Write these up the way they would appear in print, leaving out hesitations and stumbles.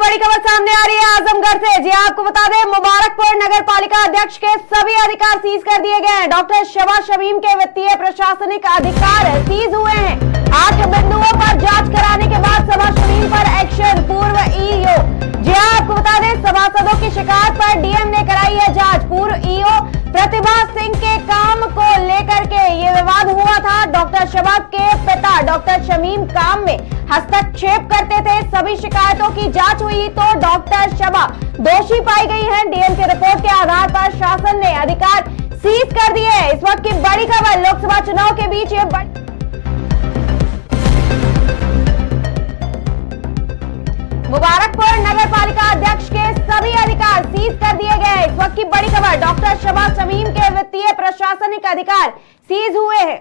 बड़ी खबर सामने आ रही है आजमगढ़ से। जी आपको बता दें, मुबारकपुर नगर पालिका अध्यक्ष के सभी अधिकार सीज कर दिए गए हैं। डॉक्टर शबा शमीम के वित्तीय प्रशासनिक अधिकार सीज हुए हैं। 8 बिंदुओं पर जांच कराने के बाद शबा शमीम पर एक्शन। पूर्व ईओ, जी आपको बता दें, सभासदों की शिकायत पर डीएम ने कराई है जांच। पूर्व ईओ प्रतिभा सिंह के काम को लेकर के ये विवाद हुआ था। डॉक्टर शबा के पिता डॉक्टर शमीम काम में हस्तक्षेप करते थे। सभी शिकायतों की जांच हुई तो डॉक्टर शबा दोषी पाई गई है। डीएम की रिपोर्ट के आधार पर शासन ने अधिकार सीज कर दिए। इस वक्त की बड़ी खबर, लोकसभा चुनाव के बीच ये मुबारकपुर नगर पालिका अध्यक्ष के सभी अधिकार सीज कर दिए गए। इस वक्त की बड़ी खबर, डॉक्टर शबा शमीम के वित्तीय प्रशासनिक अधिकार सीज हुए हैं।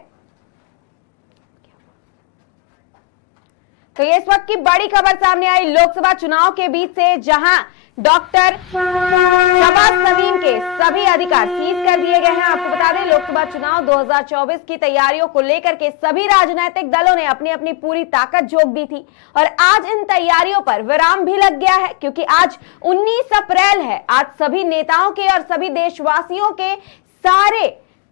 तो ये इस वक्त की बड़ी खबर सामने आई लोकसभा चुनाव के बीच से, जहां डॉक्टर शबा शमीम के सभी अधिकार सीज कर दिए गए हैं। आपको बता दें, लोकसभा चुनाव 2024 की तैयारियों को लेकर के सभी राजनीतिक दलों ने अपनी अपनी पूरी ताकत झोंक दी थी और आज इन तैयारियों पर विराम भी लग गया है, क्योंकि आज 19 अप्रैल है। आज सभी नेताओं के और सभी देशवासियों के सारे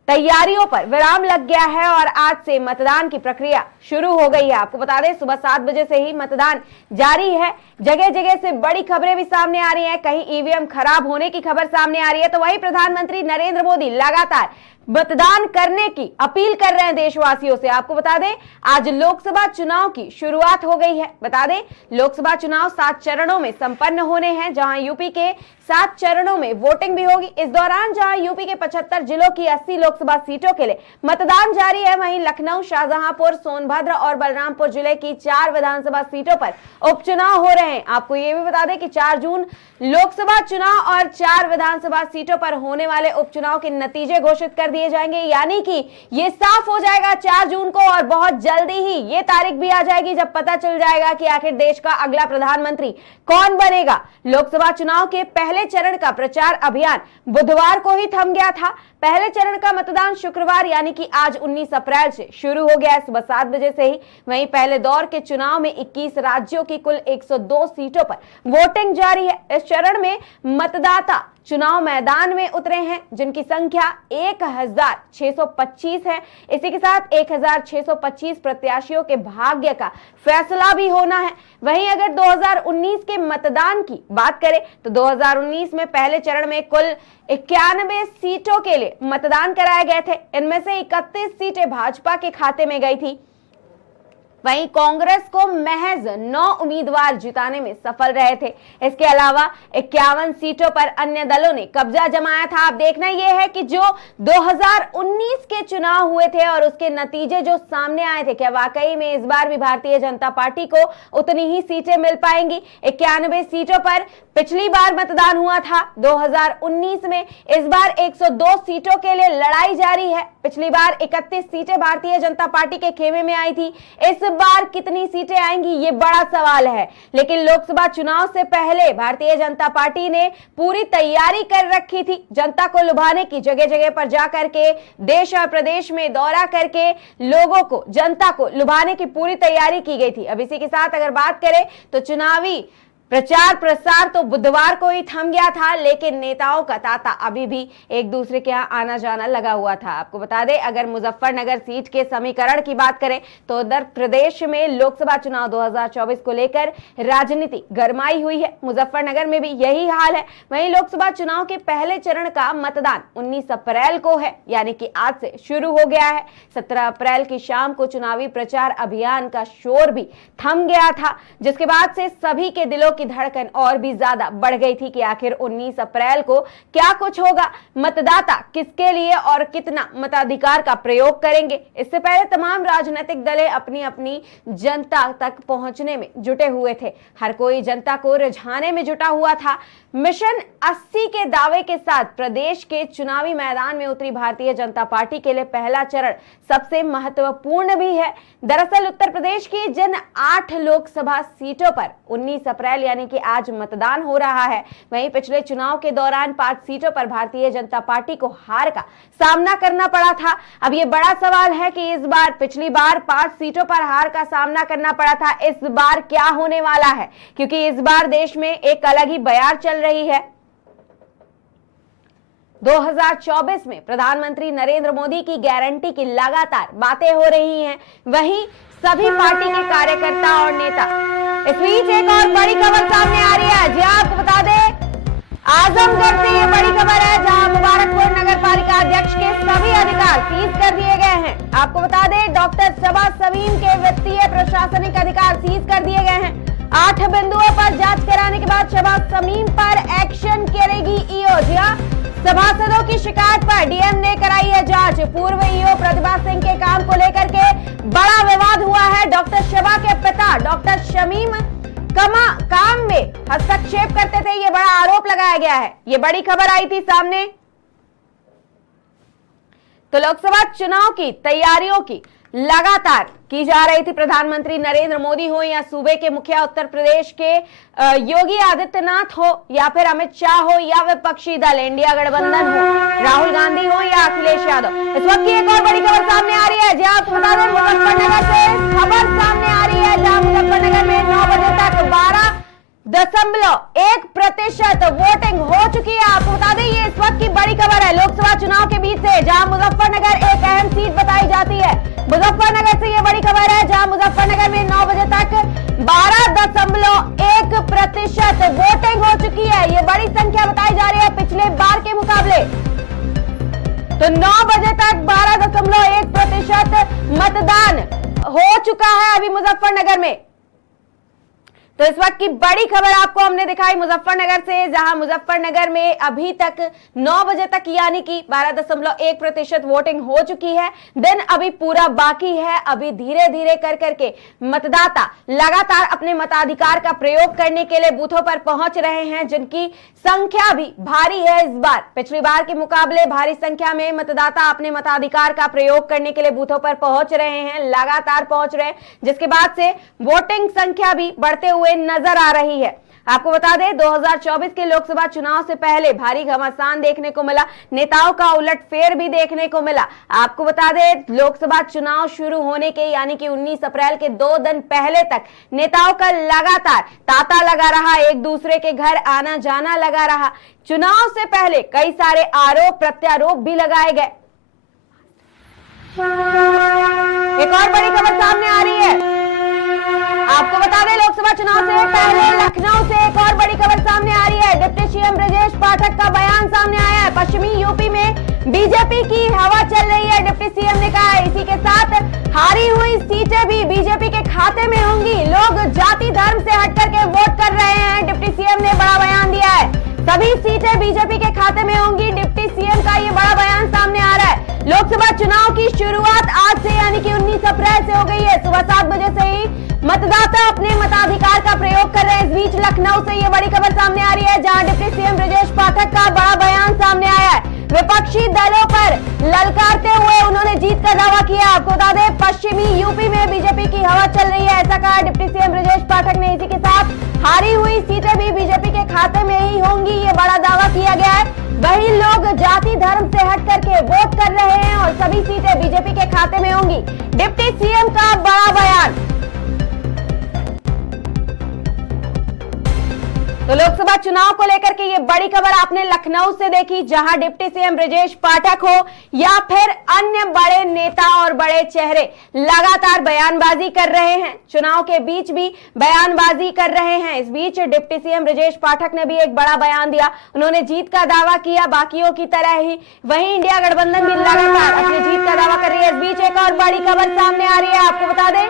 तैयारियों पर विराम लग गया है और आज से मतदान की प्रक्रिया शुरू हो गई है। आपको बता दें, सुबह 7 बजे से ही मतदान जारी है। जगह जगह से बड़ी खबरें भी सामने आ रही हैं। कहीं ईवीएम खराब होने की खबर सामने आ रही है, तो वहीं प्रधानमंत्री नरेंद्र मोदी लगातार मतदान करने की अपील कर रहे हैं देशवासियों से। आपको बता दें, आज लोकसभा चुनाव की शुरुआत हो गई है। बता दें, लोकसभा चुनाव 7 चरणों में संपन्न होने हैं, जहां यूपी के 7 चरणों में वोटिंग भी होगी। इस दौरान जहां यूपी के 75 जिलों की 80 लोकसभा सीटों के लिए मतदान जारी है, वहीं लखनऊ, शाहजहांपुर, सोनभद्र और बलरामपुर जिले की 4 विधानसभा सीटों पर उपचुनाव हो रहे हैं। आपको ये भी बता दें कि 4 जून लोकसभा चुनाव और 4 विधानसभा सीटों पर होने वाले उपचुनाव के नतीजे घोषित कर दिए जाएंगे, यानी कि ये साफ हो जाएगा 4 जून को और बहुत जल्दी ही ये तारीख भी आ जाएगी जब पता चल जाएगा कि आखिर देश का अगला प्रधानमंत्री कौन बनेगा। लोकसभा चुनाव के पहले चरण का प्रचार अभियान बुधवार को ही थम गया था। पहले चरण का मतदान शुक्रवार यानी कि आज 19 अप्रैल से शुरू हो गया है, सुबह 7 बजे से ही। वहीं पहले दौर के चुनाव में 21 राज्यों की कुल 102 सीटों पर वोटिंग जारी है। इस चरण में मतदाता चुनाव मैदान में उतरे हैं, जिनकी संख्या 1625 है। इसी के साथ 1625 प्रत्याशियों के भाग्य का फैसला भी होना है। वहीं अगर 2019 के मतदान की बात करें तो 2019 में पहले चरण में कुल 91 सीटों के लिए मतदान कराए गए थे। इनमें से 31 सीटें भाजपा के खाते में गई थी। वहीं कांग्रेस को महज 9 उम्मीदवार जिताने में सफल रहे थे। इसके अलावा 51 सीटों पर अन्य दलों ने कब्जा जमाया था। अब देखना यह है कि जो 2019 के चुनाव हुए थे और उसके नतीजे जो सामने आए थे, क्या वाकई में इस बार भी भारतीय जनता पार्टी को उतनी ही सीटें मिल पाएंगी। 91 सीटों पर पिछली बार मतदान हुआ था 2019 में। इस बार 102 सीटों के लिए लड़ाई जारी है। पिछली बार 31 सीटें भारतीय जनता पार्टी के खेमे में आई थी। इस बार कितनी सीटें आएंगी ये बड़ा सवाल है। लेकिन लोकसभा चुनाव से पहले भारतीय जनता पार्टी ने पूरी तैयारी कर रखी थी। जनता को लुभाने की जगह जगह पर जाकर के देश और प्रदेश में दौरा करके लोगों को, जनता को लुभाने की पूरी तैयारी की गई थी। अब इसी के साथ अगर बात करें तो चुनावी प्रचार प्रसार तो बुधवार को ही थम गया था, लेकिन नेताओं का तांता अभी भी एक दूसरे के यहाँ आना जाना लगा हुआ था। आपको बता दें, अगर मुजफ्फरनगर सीट के समीकरण की बात करें तो उत्तर प्रदेश में लोकसभा चुनाव 2024 को लेकर राजनीति गरमाई हुई है। मुजफ्फरनगर में भी यही हाल है। वहीं लोकसभा चुनाव के पहले चरण का मतदान 19 अप्रैल को है, यानी कि आज से शुरू हो गया है। 17 अप्रैल की शाम को चुनावी प्रचार अभियान का शोर भी थम गया था, जिसके बाद से सभी के दिलों की धड़कन और भी ज्यादा बढ़ गई थी कि आखिर 19 अप्रैल को क्या कुछ होगा, मतदाता किसके लिए और कितना मताधिकार का प्रयोग करेंगे। इससे पहले तमाम राजनीतिक दलें अपनी अपनी जनता तक पहुंचने में जुटे हुए थे। हर कोई जनता को रिझाने में जुटा हुआ था। मिशन 80 के दावे के साथ प्रदेश के चुनावी मैदान में उतरी भारतीय जनता पार्टी के लिए पहला चरण सबसे महत्वपूर्ण भी है। दरअसल उत्तर प्रदेश की जिन 8 लोकसभा सीटों पर 19 अप्रैल यानी कि आज मतदान हो रहा है। वहीं पिछले चुनाव के दौरान 5 सीटों पर भारतीय जनता पार्टी को हार का सामना करना पड़ा था। अब ये बड़ा सवाल है कि इस बार, पिछली बार 5 सीटों पर हार का सामना करना पड़ा था, इस बार क्या होने वाला है, क्योंकि इस बार देश में एक अलग ही बयार चल रही है। 2024 में प्रधानमंत्री नरेंद्र मोदी की गारंटी की लगातार बातें हो रही हैं, वहीं सभी पार्टी के कार्यकर्ता और नेता। इस बीच एक और बड़ी खबर सामने आ रही है। जी आपको बता दें, आजमगढ़ से ये बड़ी खबर है, जहां मुबारकपुर नगर पालिका अध्यक्ष के सभी अधिकार सीज कर दिए गए हैं। आपको बता दें, डॉक्टर शबा शमीम के वित्तीय प्रशासनिक अधिकार सीज कर दिए गए हैं। 8 बिंदुओं पर जांच कराने के बाद शबा शमीम पर एक्शन करेगी ईओ। जी हां, सभासदों की शिकायत पर डीएम ने कराई है जांच। पूर्व ईओ प्रतिभा सिंह के काम को लेकर के बड़ा विवाद हुआ है। डॉक्टर शबा के पिता डॉक्टर शमीम काम में हस्तक्षेप करते थे, ये बड़ा आरोप लगाया गया है। ये बड़ी खबर आई थी सामने। तो लोकसभा चुनाव की तैयारियों की लगातार की जा रही थी। प्रधानमंत्री नरेंद्र मोदी हो या सूबे के मुखिया उत्तर प्रदेश के योगी आदित्यनाथ हो या फिर अमित शाह हो या विपक्षी दल इंडिया गठबंधन हो, राहुल गांधी हो या अखिलेश यादव, इस वक्त की एक और बड़ी खबर सामने आ रही है। जी आपको बता दें, मुजफ्फरनगर से खबर सामने आ रही है, जहां मुजफ्फरनगर में 9 बजे तक 12.1% वोटिंग हो चुकी है। आपको बता दें, ये इस वक्त की बड़ी खबर है लोकसभा चुनाव के बीच से, जहां मुजफ्फरनगर एक अहम सीट बताई जाती है। मुजफ्फरनगर से ये बड़ी खबर है, जहां मुजफ्फरनगर में 9 बजे तक 12.1% वोटिंग हो चुकी है। ये बड़ी संख्या बताई जा रही है पिछले बार के मुकाबले। तो 9 बजे तक 12.1% मतदान हो चुका है अभी मुजफ्फरनगर में। तो इस वक्त की बड़ी खबर आपको हमने दिखाई मुजफ्फरनगर से, जहां मुजफ्फरनगर में अभी तक 9 बजे तक यानी कि 12.1% वोटिंग हो चुकी है। दिन अभी पूरा बाकी है। अभी धीरे धीरे कर करके मतदाता लगातार अपने मताधिकार का प्रयोग करने के लिए बूथों पर पहुंच रहे हैं, जिनकी संख्या भी भारी है। इस बार पिछली बार के मुकाबले भारी संख्या में मतदाता अपने मताधिकार का प्रयोग करने के लिए बूथों पर पहुंच रहे हैं, लगातार पहुंच रहे हैं, जिसके बाद से वोटिंग संख्या भी बढ़ते हुए नजर आ रही है। आपको बता दें, 2024 के लोकसभा चुनाव से पहले भारी घमासान देखने को मिला, नेताओं का उलटफेर भी देखने को मिला। आपको बता दें, लोकसभा चुनाव शुरू होने के यानी कि 19 अप्रैल के 2 दिन पहले तक नेताओं का लगातार तांता लगा रहा, एक दूसरे के घर आना जाना लगा रहा। चुनाव से पहले कई सारे आरोप प्रत्यारोप भी लगाए गए। एक और बड़ी खबर सामने आ रही है। आपको बता दें, लोकसभा चुनाव से पहले लखनऊ से एक और बड़ी खबर सामने आ रही है। डिप्टी सीएम ब्रजेश पाठक का बयान सामने आया है। पश्चिमी यूपी में बीजेपी की हवा चल रही है, डिप्टी सीएम ने कहा है। इसी के साथ हारी हुई सीटें भी बीजेपी के खाते में होंगी। लोग जाति धर्म से हटकर के वोट कर रहे हैं, डिप्टी सीएम ने बड़ा बयान दिया है। सभी सीटें बीजेपी के खाते में होंगी, डिप्टी सीएम का ये बड़ा बयान सामने आ रहा है। लोकसभा चुनाव की शुरुआत आज से यानी कि 19 अप्रैल से हो गई है। सुबह 7 बजे से ही मतदाता अपने मताधिकार का प्रयोग कर रहे हैं। इस बीच लखनऊ से ये बड़ी खबर सामने आ रही है, जहां डिप्टी सीएम ब्रजेश पाठक का बड़ा बयान सामने आया है। विपक्षी दलों पर ललकारते हुए उन्होंने जीत का दावा किया। आपको बता दें, पश्चिमी यूपी में बीजेपी की हवा चल रही है, ऐसा कहा डिप्टी सीएम ब्रजेश पाठक ने। इसी के साथ हारी हुई सीटें भी बीजेपी के खाते में ही होंगी, ये बड़ा दावा किया गया है। वही लोग जाति धर्म से हट करके वोट कर रहे हैं और सभी सीटें बीजेपी के खाते में होंगी, डिप्टी सीएम का बड़ा बयान। तो लोकसभा चुनाव को लेकर के ये बड़ी खबर आपने लखनऊ से देखी, जहां डिप्टी सीएम ब्रजेश पाठक हो या फिर अन्य बड़े नेता और बड़े चेहरे लगातार बयानबाजी कर रहे हैं, चुनाव के बीच भी बयानबाजी कर रहे हैं। इस बीच डिप्टी सीएम ब्रजेश पाठक ने भी एक बड़ा बयान दिया। उन्होंने जीत का दावा किया, बाकियों की तरह ही वहीं इंडिया गठबंधन भी लगातार अपनी जीत का दावा कर रही है। इस बीच एक और बड़ी खबर सामने आ रही है। आपको बता दें,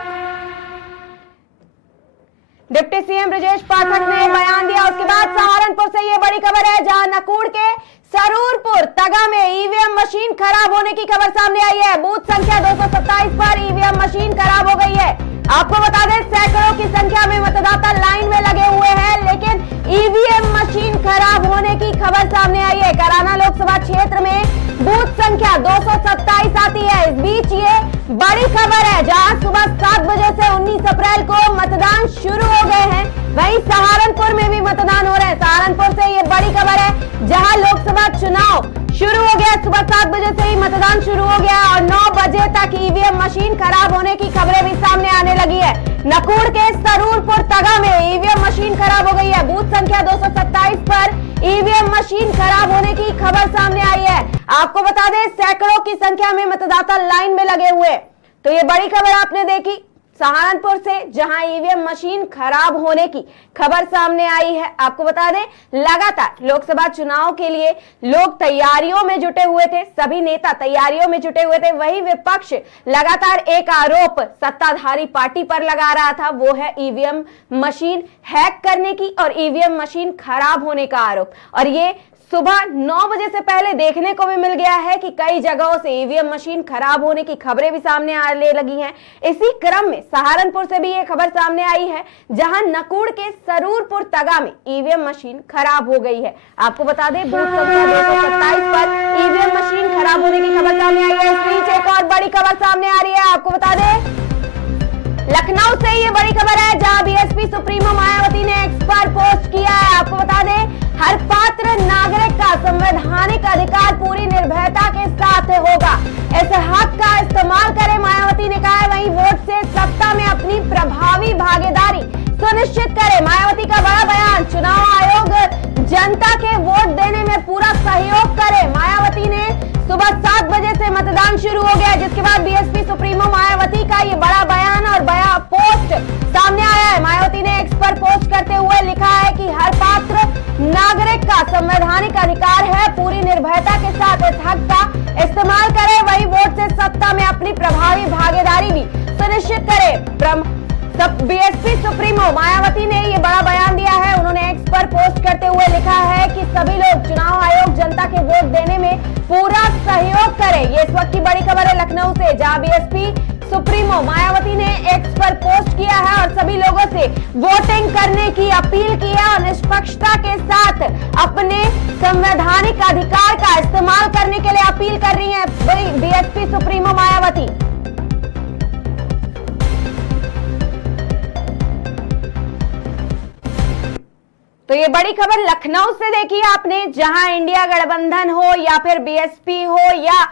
डिप्टी सीएम ब्रजेश पाठक ने बयान दिया, उसके बाद सहारनपुर से ये बड़ी खबर है, जहां नकुड़ के सरूरपुर तगा में ईवीएम मशीन खराब होने की खबर सामने आई है। बूथ संख्या 227 पर ईवीएम मशीन खराब हो गई है। आपको बता दें, सैकड़ों की संख्या में मतदाता लाइन में लगे हुए हैं, लेकिन ईवीएम मशीन खराब होने की खबर सामने आई है। कराना लोकसभा क्षेत्र में बूथ संख्या 227 आती है। इस बीच ये बड़ी खबर है, जहां सुबह 7 बजे से 19 अप्रैल को मतदान शुरू हो गए हैं। वहीं सहारनपुर में भी मतदान हो रहा है। सहारनपुर से ये बड़ी खबर है, जहां लोकसभा चुनाव शुरू हो गया। सुबह 7 बजे से ही मतदान शुरू हो गया और 9 बजे तक ईवीएम मशीन खराब होने की खबरें भी सामने आने लगी है। नकुड़ के सरूरपुर तगा में ईवीएम मशीन खराब हो गई है। बूथ संख्या 227 पर ईवीएम मशीन खराब होने की खबर सामने आई है। आपको बता दें, सैकड़ों की संख्या में मतदाता लाइन में लगे हुए। तो ये बड़ी खबर आपने देखी सहारनपुर से, जहां ईवीएम मशीन खराब होने की खबर सामने आई है। आपको बता दें, लगातार लोकसभा चुनाव के लिए लोग तैयारियों में जुटे हुए थे, सभी नेता तैयारियों में जुटे हुए थे। वही विपक्ष लगातार एक आरोप सत्ताधारी पार्टी पर लगा रहा था, वो है ईवीएम मशीन हैक करने की और ईवीएम मशीन खराब होने का आरोप। और ये सुबह 9 बजे से पहले देखने को भी मिल गया है कि कई जगहों से ईवीएम मशीन खराब होने की खबरें भी सामने आने लगी हैं। इसी क्रम में सहारनपुर से भी ये खबर सामने आई है, जहां नकुड़ के सरूरपुर तगा में ईवीएम मशीन खराब हो गई है। आपको बता दें, बूथ संख्या 227 पर ईवीएम मशीन खराब होने की खबर सामने आई है। इस बीच एक और बड़ी खबर सामने आ रही है। आपको बता दें, लखनऊ से ये बड़ी खबर है, जहां बीएसपी सुप्रीमो मायावती ने एक्स पर पोस्ट किया है। आपको बता दें, हर पात्र नागरिक का संवैधानिक अधिकार पूरी निर्भयता के साथ होगा, इस हक का इस्तेमाल करें, मायावती ने कहा है। वहीं वोट से सत्ता में अपनी प्रभावी भागीदारी सुनिश्चित करें, मायावती का बड़ा बयान। चुनाव आयोग जनता के वोट देने में पूरा सहयोग करे। मायावती ने सुबह 7 बजे से मतदान शुरू हो गया, जिसके बाद बीएसपी सुप्रीमो मायावती का ये बड़ा बयान और बड़ा पोस्ट सामने आया है। मायावती ने एक्स पर पोस्ट करते हुए लिखा है कि हर पात्र नागरिक का संवैधानिक अधिकार है, पूरी निर्भयता के साथ इस हक का इस्तेमाल करें, वही वोट से सत्ता में अपनी प्रभावी भागीदारी भी सुनिश्चित करें। बीएसपी सुप्रीमो मायावती ने ये बड़ा बयान दिया है। उन्होंने एक्स पर पोस्ट करते हुए लिखा है कि सभी लोग चुनाव आयोग जनता के वोट देने में पूरा सहयोग करें। ये इस वक्त की बड़ी खबर है लखनऊ से, जहां बीएसपी सुप्रीमो मायावती ने एक्स पर पोस्ट किया है और सभी लोगों से वोटिंग करने की अपील की है और निष्पक्षता के साथ अपने संवैधानिक अधिकार का इस्तेमाल करने के लिए अपील कर रही है बीएसपी सुप्रीमो मायावती। तो ये बड़ी खबर लखनऊ से देखी आपने, जहां इंडिया गठबंधन हो या फिर बीएसपी हो या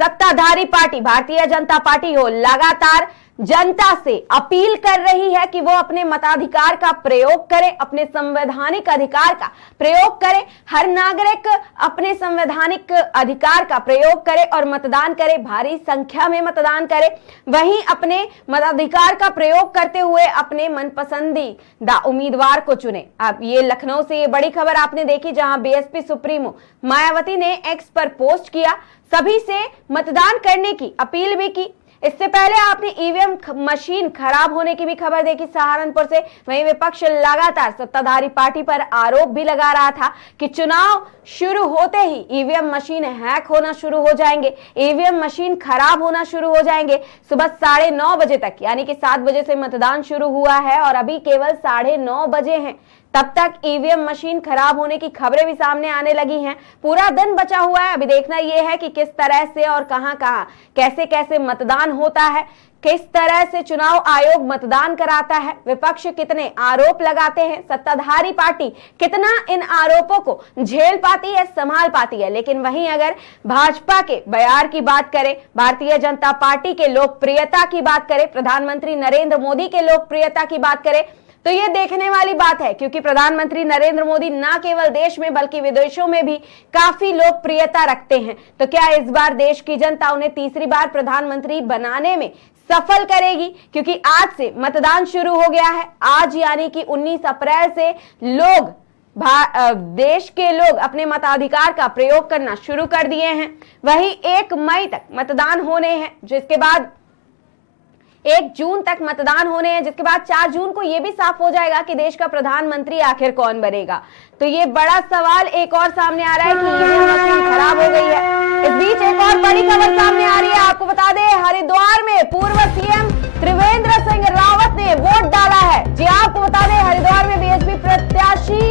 सत्ताधारी पार्टी भारतीय जनता पार्टी हो, लगातार जनता से अपील कर रही है कि वो अपने मताधिकार का प्रयोग करे, अपने संवैधानिक अधिकार का प्रयोग करे। हर नागरिक अपने संवैधानिक अधिकार का प्रयोग करे और मतदान करे, भारी संख्या में मतदान करे। वहीं अपने मताधिकार का प्रयोग करते हुए अपने मनपसंदीदा उम्मीदवार को चुने। अब ये लखनऊ से ये बड़ी खबर आपने देखी, जहां बीएसपी सुप्रीमो मायावती ने एक्स पर पोस्ट किया, सभी से मतदान करने की अपील भी की। इससे पहले आपने ईवीएम मशीन खराब होने की भी खबर देखी सहारनपुर से। वहीं विपक्ष लगातार सत्ताधारी पार्टी पर आरोप भी लगा रहा था कि चुनाव शुरू होते ही ईवीएम मशीन हैक होना शुरू हो जाएंगे, ईवीएम मशीन खराब होना शुरू हो जाएंगे। सुबह 9:30 बजे तक, यानी कि 7 बजे से मतदान शुरू हुआ है और अभी केवल 9:30 बजे हैं, तब तक ईवीएम मशीन खराब होने की खबरें भी सामने आने लगी हैं। पूरा दिन बचा हुआ है, अभी देखना यह है कि किस तरह से और कहां कहां कैसे कैसे मतदान होता है, किस तरह से चुनाव आयोग मतदान कराता है, विपक्ष कितने आरोप लगाते हैं, सत्ताधारी पार्टी कितना इन आरोपों को झेल पाती है, संभाल पाती है। लेकिन वहीं अगर भाजपा के बयार की बात करें, भारतीय जनता पार्टी के लोकप्रियता की बात करें, प्रधानमंत्री नरेंद्र मोदी के लोकप्रियता की बात करें, तो ये देखने वाली बात है, क्योंकि प्रधानमंत्री नरेंद्र मोदी न केवल देश में बल्कि विदेशों में भी काफी लोकप्रियता रखते हैं। तो क्या इस बार देश की जनता उन्हें तीसरी बार प्रधानमंत्री बनाने में सफल करेगी? क्योंकि आज से मतदान शुरू हो गया है। आज यानी कि 19 अप्रैल से लोग देश के लोग अपने मताधिकार का प्रयोग करना शुरू कर दिए हैं। वहीं 1 मई तक मतदान होने हैं, जिसके बाद 1 जून तक मतदान होने हैं, जिसके बाद 4 जून को यह भी साफ हो जाएगा कि देश का प्रधानमंत्री आखिर कौन बनेगा। तो ये बड़ा सवाल एक और सामने आ रहा है कि ईवीएम मशीन खराब हो गई है। इस बीच एक और बड़ी खबर सामने आ रही है। आपको बता दें, हरिद्वार में पूर्व सीएम त्रिवेंद्र सिंह रावत ने वोट डाला है। जी आपको बता दें, हरिद्वार में बीएसपी प्रत्याशी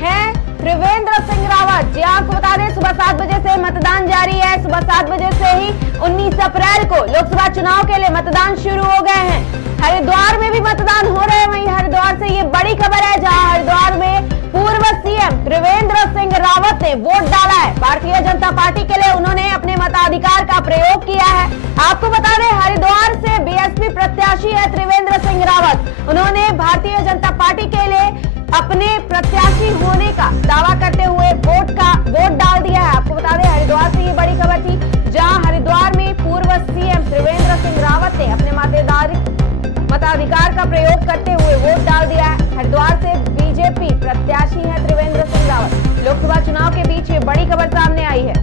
हैं त्रिवेंद्र सिंह रावत। जी आपको बता दें, सुबह 7 बजे से मतदान जारी है। सुबह 7 बजे से ही 19 अप्रैल को लोकसभा चुनाव के लिए मतदान शुरू हो गए हैं। हरिद्वार में भी मतदान हो रहे हैं। वहीं हरिद्वार से ये बड़ी खबर है, जहां हरिद्वार में पूर्व सीएम त्रिवेंद्र सिंह रावत ने वोट डाला है। भारतीय जनता पार्टी के लिए उन्होंने अपने मताधिकार का प्रयोग किया है। आपको बता दें, हरिद्वार से बीएसपी प्रत्याशी है त्रिवेंद्र सिंह रावत। उन्होंने भारतीय जनता पार्टी के लिए अपने प्रत्याशी होने का दावा करते हुए वोट डाल दिया है। आपको बता दें, हरिद्वार से ये बड़ी खबर थी, जहां हरिद्वार में पूर्व सीएम त्रिवेंद्र सिंह रावत ने अपने मताधिकार का प्रयोग करते हुए वोट डाल दिया है। हरिद्वार से बीजेपी प्रत्याशी है त्रिवेंद्र सिंह रावत। लोकसभा चुनाव के बीच ये बड़ी खबर सामने आई है।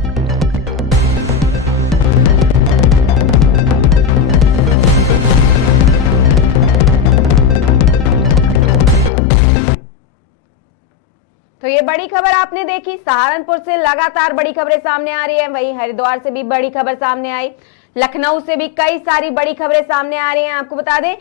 तो ये बड़ी खबर आपने देखी। सहारनपुर से लगातार बड़ी खबरें सामने आ रही है, वहीं हरिद्वार से भी बड़ी खबर सामने आई। लखनऊ से भी कई सारी बड़ी खबरें सामने आ रही हैं। आपको बता दें,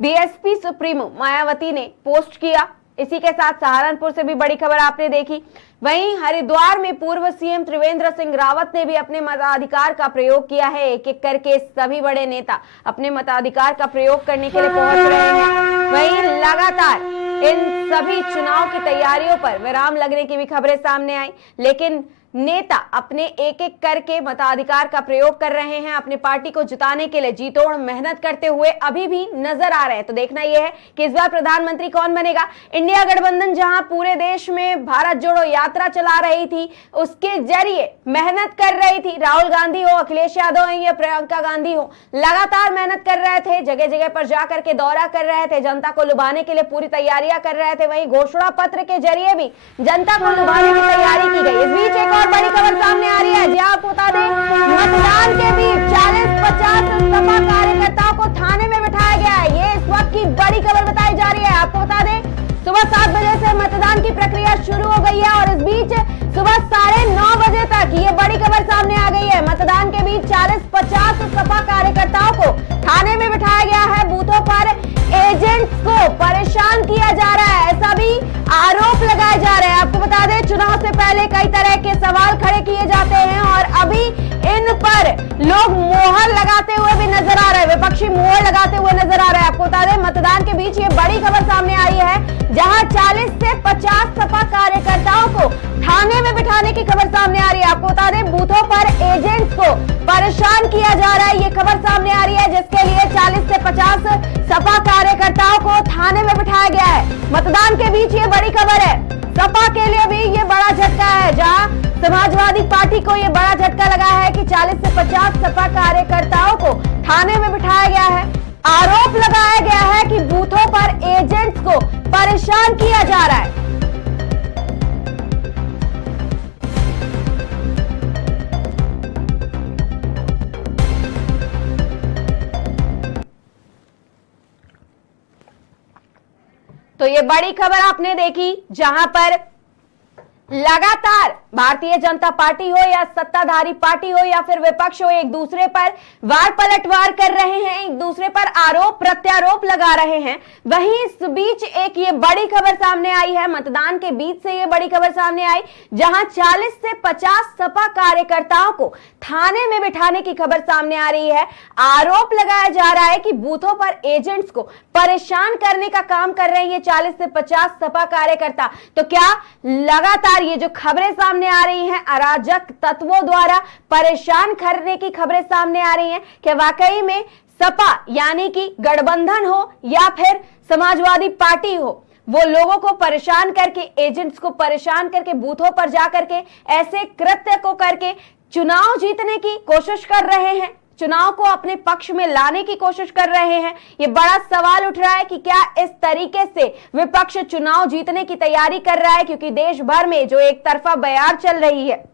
बीएसपी सुप्रीमो मायावती ने पोस्ट किया। इसी के साथ सहारनपुर से भी बड़ी खबर आपने देखी। वहीं हरिद्वार में पूर्व सीएम त्रिवेंद्र सिंह रावत ने भी अपने मताधिकार का प्रयोग किया है। एक एक करके सभी बड़े नेता अपने मताधिकार का प्रयोग करने के लिए पहुंच रहे हैं। वहीं लगातार इन सभी चुनाव की तैयारियों पर विराम लगने की भी खबरें सामने आई, लेकिन नेता अपने एक एक करके मताधिकार का प्रयोग कर रहे हैं। अपनी पार्टी को जिताने के लिए जीतोड़ मेहनत करते हुए अभी भी नजर आ रहे हैं। तो देखना यह है कि इस बार प्रधानमंत्री कौन बनेगा। इंडिया गठबंधन जहां पूरे देश में भारत जोड़ो यात्रा चला रही थी, उसके जरिए मेहनत कर रही थी। राहुल गांधी हो, अखिलेश यादव हो या प्रियंका गांधी हो, लगातार मेहनत कर रहे थे, जगह जगह पर जाकर के दौरा कर रहे थे, जनता को लुभाने के लिए पूरी तैयारियां कर रहे थे। वहीं घोषणा पत्र के जरिए भी जनता को लुभाने की तैयारी की गई। इस बीच एक बड़ी खबर सामने आ रही है, जी आपको बता दें, मतदान के बीच 40-50 सपा कार्यकर्ताओं को थाने में बिठाया गया है। ये इस वक्त की बड़ी खबर बताई जा रही है। आपको बता दें, सुबह 7 बजे से मतदान की प्रक्रिया शुरू हो गई है और इस बीच सुबह 9:30 बजे तक ये बड़ी खबर सामने आ गई है। मतदान के बीच 40-50 सपा कार्यकर्ताओं को थाने में बिठाया गया है। बूथों पर एजेंट्स को परेशान किया जा रहा है, ऐसा भी आरोप लगाए जा रहे हैं। आपको बता दें, चुनाव से पहले कई तरह के सवाल खड़े किए जाते हैं और अभी इन पर लोग मोहर लगाते हुए भी नजर आ रहे हैं, विपक्षी मोहर लगाते हुए नजर आ रहे हैं। आपको बता दें, मतदान के बीच ये बड़ी खबर सामने आई है, जहां 40 से 50 सपा कार्यकर्ताओं को थाने में बिठाने की खबर सामने आ रही है। आपको बता दें, बूथों पर एजेंट्स को परेशान किया जा रहा है, ये खबर सामने आ रही है, जिसके लिए 40 से 50 सपा कार्यकर्ताओं को थाने में बिठाया गया है। मतदान के बीच ये बड़ी खबर है। सपा के लिए भी ये बड़ा झटका है, जहां समाजवादी पार्टी को ये बड़ा झटका लगा है कि 40 से 50 सपा कार्यकर्ताओं को थाने में बिठाया गया है। आरोप लगाया गया है कि बूथों पर एजेंट्स को परेशान किया जा रहा है। तो ये बड़ी खबर आपने देखी, जहां पर लगातार भारतीय जनता पार्टी हो या सत्ताधारी पार्टी हो या फिर विपक्ष हो, एक दूसरे पर वार पलटवार कर रहे हैं, एक दूसरे पर आरोप प्रत्यारोप लगा रहे हैं। वहीं इस बीच एक ये बड़ी खबर सामने आई है, मतदान के बीच से ये बड़ी खबर सामने आई, जहां 40 से 50 सपा कार्यकर्ताओं को थाने में बिठाने की खबर सामने आ रही है। आरोप लगाया जा रहा है कि बूथों पर एजेंट्स को परेशान करने का काम कर रहे हैं ये 40 से 50 सपा कार्यकर्ता। तो क्या लगातार ये जो खबरें सामने आ रही हैं, अराजक तत्वों द्वारा परेशान करने की खबरें सामने आ रही हैं, कि वाकई में सपा यानी कि गठबंधन हो या फिर समाजवादी पार्टी हो, वो लोगों को परेशान करके, एजेंट्स को परेशान करके, बूथों पर जाकर के ऐसे कृत्य को करके चुनाव जीतने की कोशिश कर रहे हैं, चुनाव को अपने पक्ष में लाने की कोशिश कर रहे हैं। ये बड़ा सवाल उठ रहा है कि क्या इस तरीके से विपक्ष चुनाव जीतने की तैयारी कर रहा है, क्योंकि देश भर में जो एक तरफा बयार चल रही है,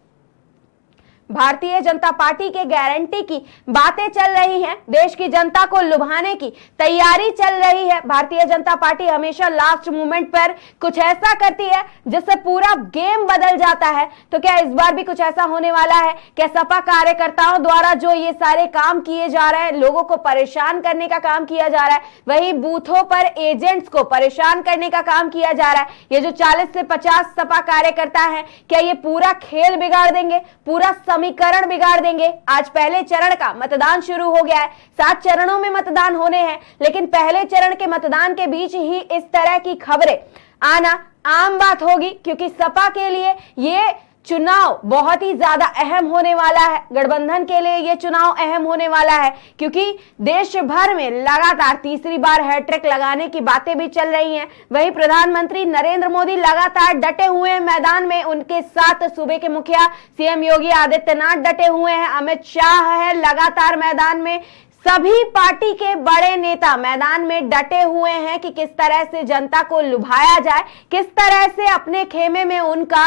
भारतीय जनता पार्टी के गारंटी की बातें चल रही हैं, देश की जनता को लुभाने की तैयारी चल रही है। भारतीय जनता पार्टी हमेशा लास्ट मोमेंट पर कुछ ऐसा करती है जिससे पूरा गेम बदल जाता है। तो क्या इस बार भी कुछ ऐसा होने वाला है? क्या सपा कार्यकर्ताओं द्वारा जो ये सारे काम किए जा रहे हैं, लोगों को परेशान करने का काम किया जा रहा है, वही बूथों पर एजेंट्स को परेशान करने का काम किया जा रहा है, ये जो 40 से 50 सपा कार्यकर्ता हैं, क्या ये पूरा खेल बिगाड़ देंगे, पूरा समीकरण बिगाड़ देंगे। आज पहले चरण का मतदान शुरू हो गया है, 7 चरणों में मतदान होने हैं, लेकिन पहले चरण के मतदान के बीच ही इस तरह की खबरें आना आम बात होगी, क्योंकि सपा के लिए ये चुनाव बहुत ही ज्यादा अहम होने वाला है। गठबंधन के लिए यह चुनाव अहम होने वाला है, क्योंकि देश भर में लगातार तीसरी बार हैट्रिक लगाने की बातें भी चल रही हैं। वहीं प्रधानमंत्री नरेंद्र मोदी लगातार डटे हुए हैं मैदान में, उनके साथ सूबे के मुखिया सीएम योगी आदित्यनाथ डटे हुए हैं, अमित शाह है लगातार मैदान में। सभी पार्टी के बड़े नेता मैदान में डटे हुए हैं कि किस तरह से जनता को लुभाया जाए, किस तरह से अपने खेमे में उनका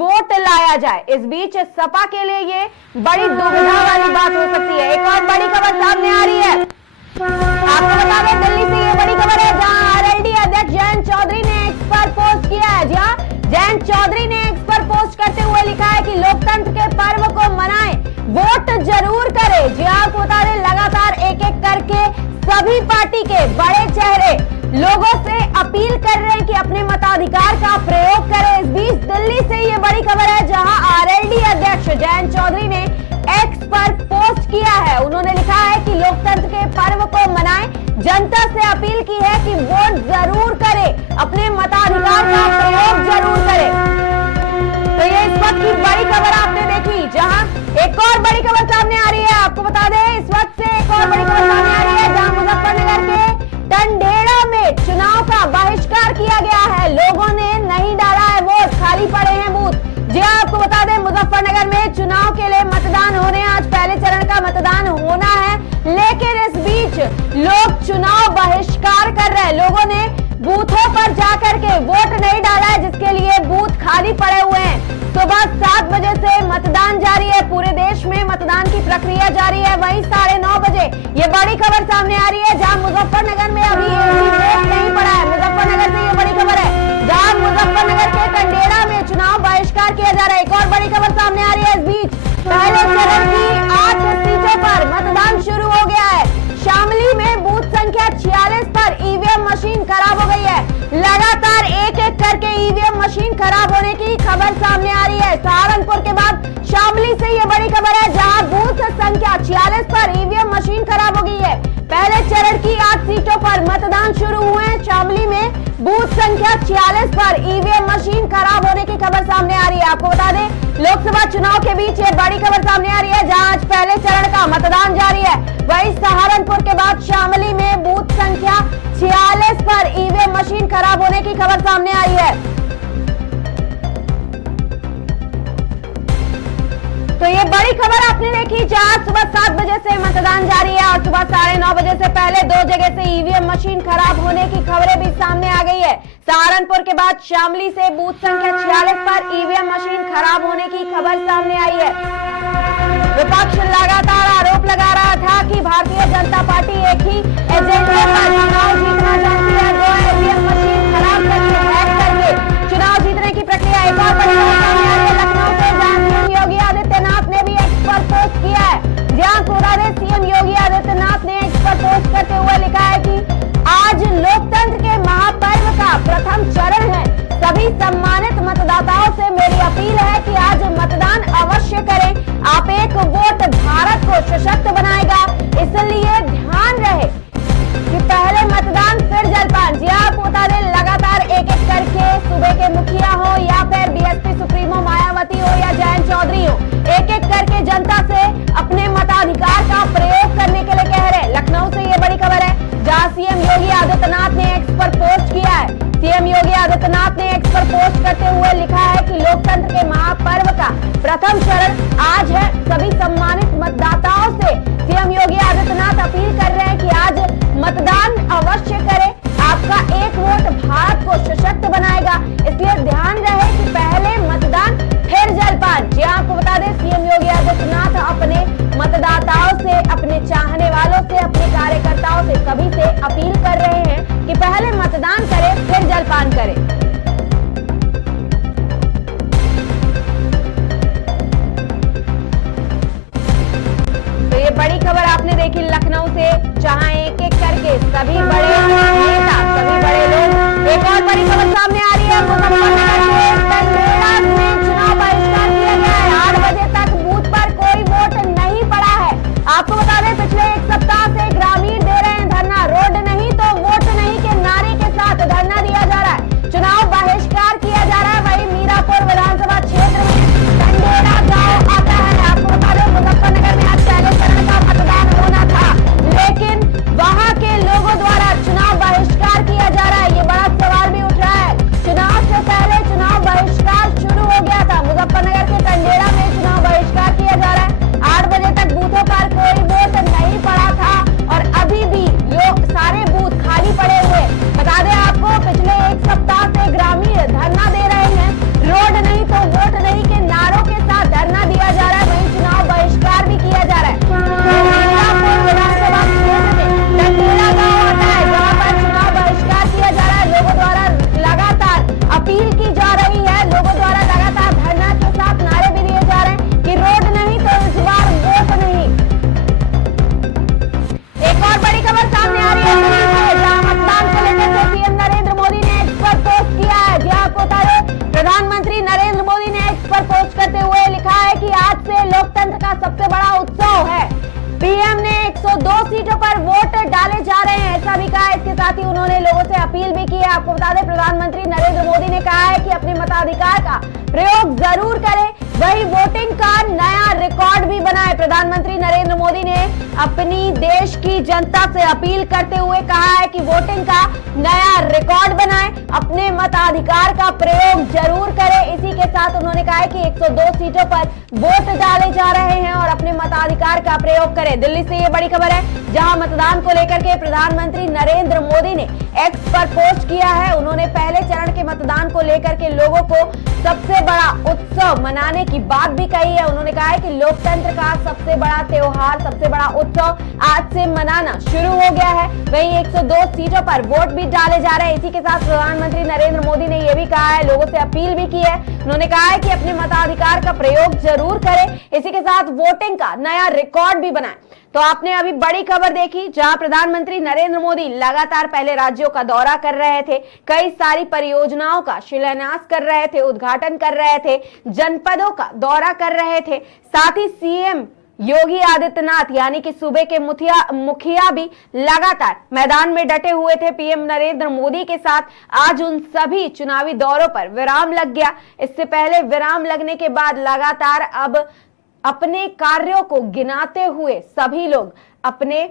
वोट लाया जाए। इस बीच सपा के लिए ये बड़ी दुविधा वाली बात हो सकती है। एक और बड़ी खबर सामने आ रही है, आपको बता दें दिल्ली से ये बड़ी खबर है, जहां आरएलडी अध्यक्ष जयंत चौधरी ने एक्स पर पोस्ट किया है। जी हाँ, जयंत चौधरी ने एक्स पर पोस्ट करते हुए लिखा है कि लोकतंत्र के पर्व को मनाएं, वोट जरूर करें। जी हाँ, आपको बता दें लगातार एक एक करके सभी पार्टी के बड़े चेहरे लोगों से अपील कर रहे हैं कि अपने मताधिकार का प्रयोग करें। इस बीच दिल्ली से ये बड़ी खबर है, जहां आरएलडी अध्यक्ष जयंत चौधरी ने एक्स पर पोस्ट किया है। उन्होंने लिखा है कि लोकतंत्र के पर्व को मनाएं, जनता से अपील की है कि वोट जरूर करें, अपने मताधिकार का प्रयोग जरूर करें। तो ये इस वक्त की बड़ी खबर आपने देखी, जहां एक और बड़ी खबर सामने आ रही है। आपको बता दें इस वक्त से एक और बड़ी खबर सामने आ रही है, जहां मुजफ्फरनगर के टंडेड़ा में चुनाव का बहिष्कार किया गया है। लोगों ने नहीं डाला है वोट, खाली पड़े हैं बूथ। जी आपको बता दें मुजफ्फरनगर में चुनाव के लिए मतदान होने, आज पहले चरण का मतदान होना है, लेकिन इस बीच लोग चुनाव बहिष्कार कर रहे हैं। लोगों ने बूथों पर जाकर के वोट नहीं डाला है, जिसके लिए बूथ खाली पड़े हुए हैं। सुबह 7 बजे से मतदान जारी है, पूरे देश में मतदान की प्रक्रिया जारी है। वहीं 9:30 बजे ये बड़ी खबर सामने आ रही है, जहां मुजफ्फरनगर में अभी वोट नहीं पड़ा है। मुजफ्फरनगर से ये बड़ी खबर है, जहां मुजफ्फरनगर के टंडेड़ा में चुनाव बहिष्कार किया जा रहा है। एक और बड़ी खबर सामने आ रही है, इस बीच पहले चरण की 8 सीटों पर मतदान शुरू हो गया है। शामली में बूथ संख्या 46 पर ईवीएम मशीन खराब हो गई है। लगातार एक एक करके ईवीएम मशीन खराब होने की खबर सामने आ रही है। सहारनपुर के बाद शामली से यह बड़ी खबर है, जहां बूथ संख्या 46 पर ईवीएम मशीन खराब हो गई है। पहले चरण की 8 सीटों पर मतदान शुरू हुए हैं। शामली में बूथ संख्या 46 पर ईवीएम मशीन खराब होने की खबर सामने आ रही है। आपको बता दें लोकसभा चुनाव के बीच ये बड़ी खबर सामने आ रही है, जहां आज पहले चरण का मतदान जारी है। वहीं सहारनपुर के बाद शामली में बूथ संख्या 46 पर ईवीएम मशीन खराब होने की खबर सामने आई है। तो ये बड़ी खबर आपने देखी, जहां सुबह 7 बजे से मतदान जारी है और सुबह 9:30 बजे से पहले 2 जगह से ईवीएम मशीन खराब होने की खबरें भी सामने आ गई है। सहारनपुर के बाद शामली से बूथ संख्या 46 पर ईवीएम मशीन खराब होने की खबर सामने आई है। विपक्ष लगातार आरोप लगा रहा था कि भारतीय जनता पार्टी एक ही एजेंडे पर चुनाव जीतना चाहती है, वो ईवीएम मशीन खराब करके हैक करके चुनाव जीतने की प्रक्रिया। एक और बड़ी खबर सामने आ रही है लखनऊ से, जहां सीएम योगी आदित्यनाथ ने भी एक्स पर पोस्ट किया है। जहां पूरा देश सीएम योगी आदित्यनाथ ने एक्स पर पोस्ट करते हुए लिखा है कि आज लोकतंत्र के महापर्व का प्रथम चरण है। सभी सम्मानित मतदाताओं से मेरी अपील है कि आज मतदान अवश्य करें। आप एक वोट भारत को सशक्त बनाएगा, इसलिए ध्यान रहे कि पहले मतदान फिर जलपान। जी आपको बता दें लगातार एक एक करके सूबे के मुखिया हो या फिर बीएसपी सुप्रीमो मायावती हो या जयंत चौधरी हो, एक एक करके जनता से अपने मताधिकार का प्रयोग करने के लिए कह रहे। लखनऊ से ये बड़ी खबर है, जहां सीएम योगी आदित्यनाथ ने एक्स पर पोस्ट किया है। सीएम योगी आदित्यनाथ ने एक्स पर पोस्ट करते हुए लिखा है कि लोकतंत्र के महापर्व का प्रथम चरण आज है। सभी सम्मानित मतदाताओं से सीएम योगी आदित्यनाथ अपील कर रहे हैं कि आज मतदान अवश्य करें। आपका एक वोट भारत को सशक्त बनाएगा, इसलिए ध्यान रहे कि पहले मतदान फिर जलपान। जी आपको बता दें सीएम योगी आदित्यनाथ अपने मतदाताओं से, अपने चाहने वालों से, अपने कार्यकर्ताओं से, सभी से अपील कर रहे हैं कि पहले मतदान करें फिर जलपान करें। तो ये बड़ी खबर आपने देखी लखनऊ से, जहां एक एक करके सभी बड़े नेता, सभी बड़े लोग। एक और बड़ी खबर सामने आ रही है, मुजफ्फरनगर के टंडेड़ा में चुनाव बहिष्कार किया गया है। 8 बजे तक बूथ पर 102 सीटों पर वोट डाले जा रहे हैं, ऐसा भी कहा है। इसके साथ ही उन्होंने लोगों से अपील भी की है। आपको बता दें, प्रधानमंत्री नरेंद्र मोदी ने कहा है कि अपने मताधिकार का प्रयोग जरूर करें, वही वोटिंग का नया रिकॉर्ड भी बनाए। प्रधानमंत्री नरेंद्र मोदी ने अपनी देश की जनता से अपील करते हुए कहा है कि वोटिंग का नया रिकॉर्ड बनाए, अपने मताधिकार का प्रयोग जरूर करें। इसी के साथ उन्होंने कहा है कि 102 सीटों पर वोट डाले जा रहे हैं और अपने मताधिकार का प्रयोग करें। दिल्ली से ये बड़ी खबर है, जहां मतदान को लेकर के प्रधानमंत्री नरेंद्र मोदी ने एक्स पर पोस्ट किया है। उन्होंने पहले चरण के मतदान को लेकर के लोगों को सबसे बड़ा उत्सव मनाने की बात भी कही है। उन्होंने कहा है कि लोकतंत्र का सबसे बड़ा त्योहार, सबसे बड़ा उत्सव आज से मनाना शुरू हो गया है। वहीं 102 सीटों पर वोट भी डाले जा रहे हैं। इसी के साथ प्रधानमंत्री नरेंद्र मोदी ने यह भी कहा है, लोगों से अपील भी की है। उन्होंने कहा है कि अपने मताधिकार का प्रयोग जरूर करें, इसी के साथ वोटिंग का नया रिकॉर्ड भी बनाएं। तो आपने अभी बड़ी खबर देखी, जहां प्रधानमंत्री नरेंद्र मोदी लगातार पहले राज्यों का दौरा कर रहे थे, कई सारी परियोजनाओं का शिलान्यास कर रहे थे, उद्घाटन कर रहे थे, जनपदों का दौरा कर रहे थे। साथ ही सीएम योगी आदित्यनाथ यानी कि सूबे के मुखिया भी लगातार मैदान में डटे हुए थे पीएम नरेंद्र मोदी के साथ। आज उन सभी चुनावी दौरों पर विराम लग गया। इससे पहले विराम लगने के बाद लगातार अब अपने कार्यों को गिनाते हुए सभी लोग अपने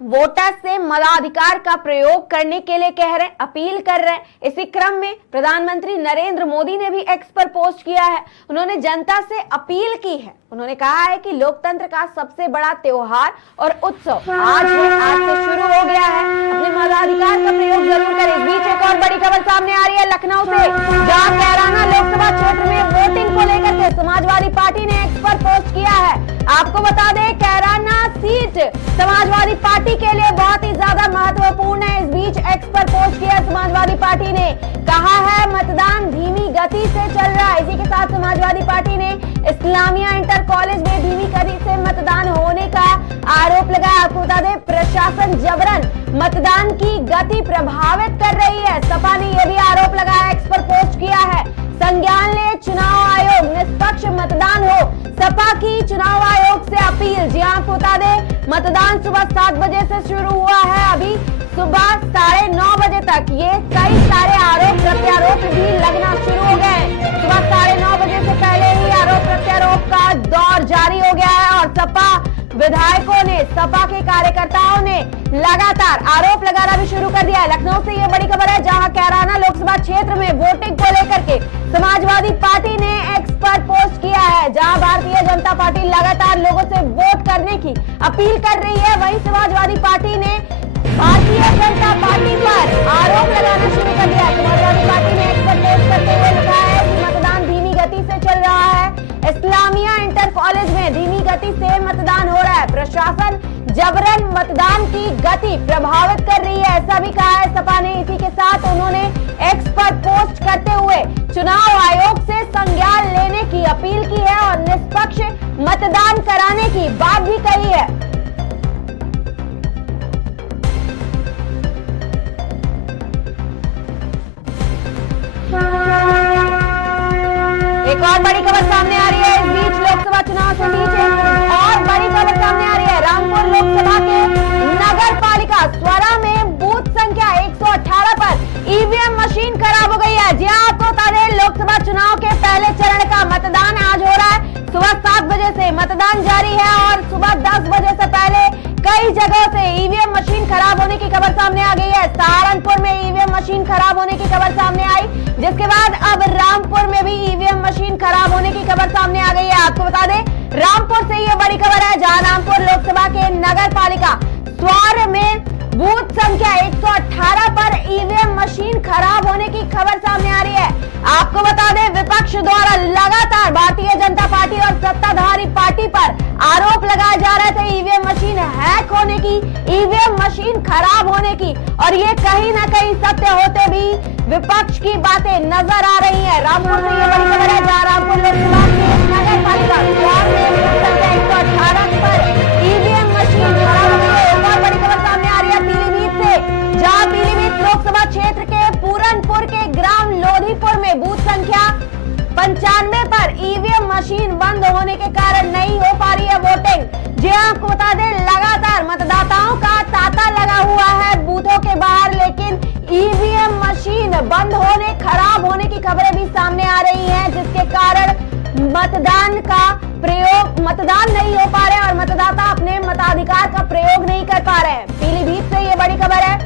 वोटर से मताधिकार का प्रयोग करने के लिए कह रहे हैं, अपील कर रहे हैं। इसी क्रम में प्रधानमंत्री नरेंद्र मोदी ने भी एक्स पर पोस्ट किया है। उन्होंने जनता से अपील की है। उन्होंने कहा है कि लोकतंत्र का सबसे बड़ा त्योहार और उत्सव आज से शुरू हो गया है, अपने मताधिकार का प्रयोग जरूर करें। इस बीच एक और बड़ी खबर सामने आ रही है लखनऊ से, जहां कैराना लोकसभा क्षेत्र में वोटिंग को लेकर के समाजवादी पार्टी ने एक्स पर पोस्ट किया है। आपको बता दें, कैराना सीट समाजवादी पार्टी के लिए बहुत ही ज्यादा महत्वपूर्ण है। इस बीच एक्स पर पोस्ट किया समाजवादी पार्टी ने, कहा है मतदान धीमी गति से चल रहा है। इसी के साथ समाजवादी पार्टी ने इस्लामिया इंटर कॉलेज में धीमी गति से मतदान होने का आरोप लगाया। आपको बता दें, प्रशासन जबरन मतदान की गति प्रभावित कर रही है। सपा ने यह भी आरोप लगाया, एक्स पर पोस्ट किया है। संज्ञान ले चुनाव आयोग, निष्पक्ष मतदान हो, सपा की चुनाव आयोग से अपील। जी हाँ, आपको बता दें, मतदान सुबह 7 बजे से शुरू हुआ है, अभी सुबह 9:30 बजे तक ये कई सारे आरोप प्रत्यारोप भी लगना शुरू हो गए। सुबह 9:30 बजे से पहले ही आरोप प्रत्यारोप का दौर जारी हो गया है और सपा विधायकों ने, सपा के कार्यकर्ताओं ने लगातार आरोप लगाना भी शुरू कर दिया है। लखनऊ से ये बड़ी खबर है, जहां कैराना लोकसभा क्षेत्र में वोटिंग को लेकर के समाजवादी पार्टी ने एक्स पर पोस्ट किया है, जहां भारतीय जनता पार्टी लगातार लोगों से वोट करने की अपील कर रही है। वहीं समाजवादी पार्टी ने भारतीय जनता पार्टी पर आरोप लगाना शुरू कर दिया। समाजवादी पार्टी ने एक्स पर पोस्ट करते हुए लिखा है कि मतदान धीमी गति से चल रहा है, इस्लामिया इंटर कॉलेज में धीमी गति से मतदान हो रहा है, प्रशासन जबरन मतदान की गति प्रभावित कर रही है, ऐसा भी कहा है सपा ने। इसी के साथ उन्होंने एक्स पर पोस्ट करते हुए चुनाव आयोग से संज्ञान लेने की अपील की है और निष्पक्ष मतदान कराने की बात भी कही है। एक और बड़ी खबर सामने आ रही है, इस बीच लोकसभा चुनाव से बीच और बड़ी खबर सामने आ रही है। रामपुर लोकसभा के नगर पालिका स्वरा में बूथ संख्या 118 पर ईवीएम मशीन खराब हो गई है। जी हाँ, आपको बता दें, लोकसभा चुनाव के पहले चरण का मतदान आज हो रहा है। सुबह 7 बजे से मतदान जारी है और सुबह 10 बजे से पहले कई जगहों से ईवीएम मशीन खराब होने की खबर सामने आ गई है। सहारनपुर में ईवीएम मशीन खराब होने की खबर सामने आई, जिसके बाद अब रामपुर में भी ईवीएम मशीन खराब होने की खबर सामने आ गई है। आपको बता दें, रामपुर से ये बड़ी खबर है, जहां रामपुर लोकसभा के नगर पालिका स्वार में बूथ संख्या 118 पर ईवीएम मशीन खराब होने की खबर सामने आ रही है। आपको बता दें, विपक्ष द्वारा लगातार भारतीय जनता पार्टी और सत्ताधारी पार्टी पर आरोप लगाए जा रहे थे ईवीएम मशीन हैक होने की, ईवीएम मशीन खराब होने की, और ये कहीं ना कहीं सत्य होते भी विपक्ष की बातें नजर आ रही है। रामपुर से ये बड़ी खबर है, जहां रामपुर लोकसभा के नगर पालिका स्वार में बूथ संख्या 118 पर ईवीएम मशीन खराब हो गई है। एक और बड़ी खबर सामने आ रही है पीलीभीत से, जहां पीलीभीत लोकसभा क्षेत्र के पूरनपुर के ग्राम लोधीपुर में बूथ संख्या 95 पर ईवीएम मशीन बंद होने के कारण नहीं हो पा रही है वोटिंग। जी आपको बता दें, लगातार खबरें भी सामने आ रही हैं, जिसके कारण मतदान नहीं हो पा रहे और मतदाता अपने मताधिकार का प्रयोग नहीं कर पा रहे हैं। पीलीभीत से ये बड़ी खबर है,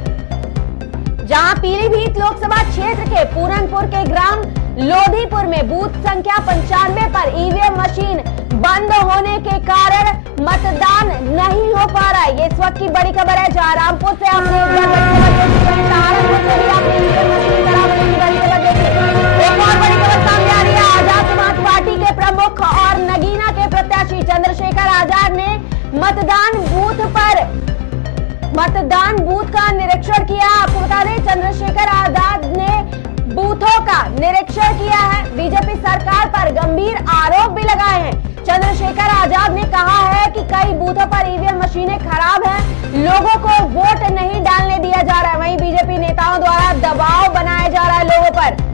जहां पीलीभीत लोकसभा क्षेत्र के पूरनपुर के ग्राम लोधीपुर में बूथ संख्या 95 पर ईवीएम मशीन बंद होने के कारण मतदान नहीं हो पा रहा है। ये इस वक्त की बड़ी खबर है, जहां रामपुर से आपने एक और बड़ी खबर सामने आ रही है। आजाद समाज पार्टी के प्रमुख और नगीना के प्रत्याशी चंद्रशेखर आजाद ने मतदान बूथ का निरीक्षण किया। आपको बता दें, चंद्रशेखर आजाद ने बूथों का निरीक्षण किया है। बीजेपी सरकार पर गंभीर आरोप भी लगाए हैं। चंद्रशेखर आजाद ने कहा है कि कई बूथों पर ईवीएम मशीनें खराब हैं, लोगों को वोट नहीं डालने दिया जा रहा है। वहीं बीजेपी नेताओं द्वारा दबाव बनाया जा रहा है लोगों पर।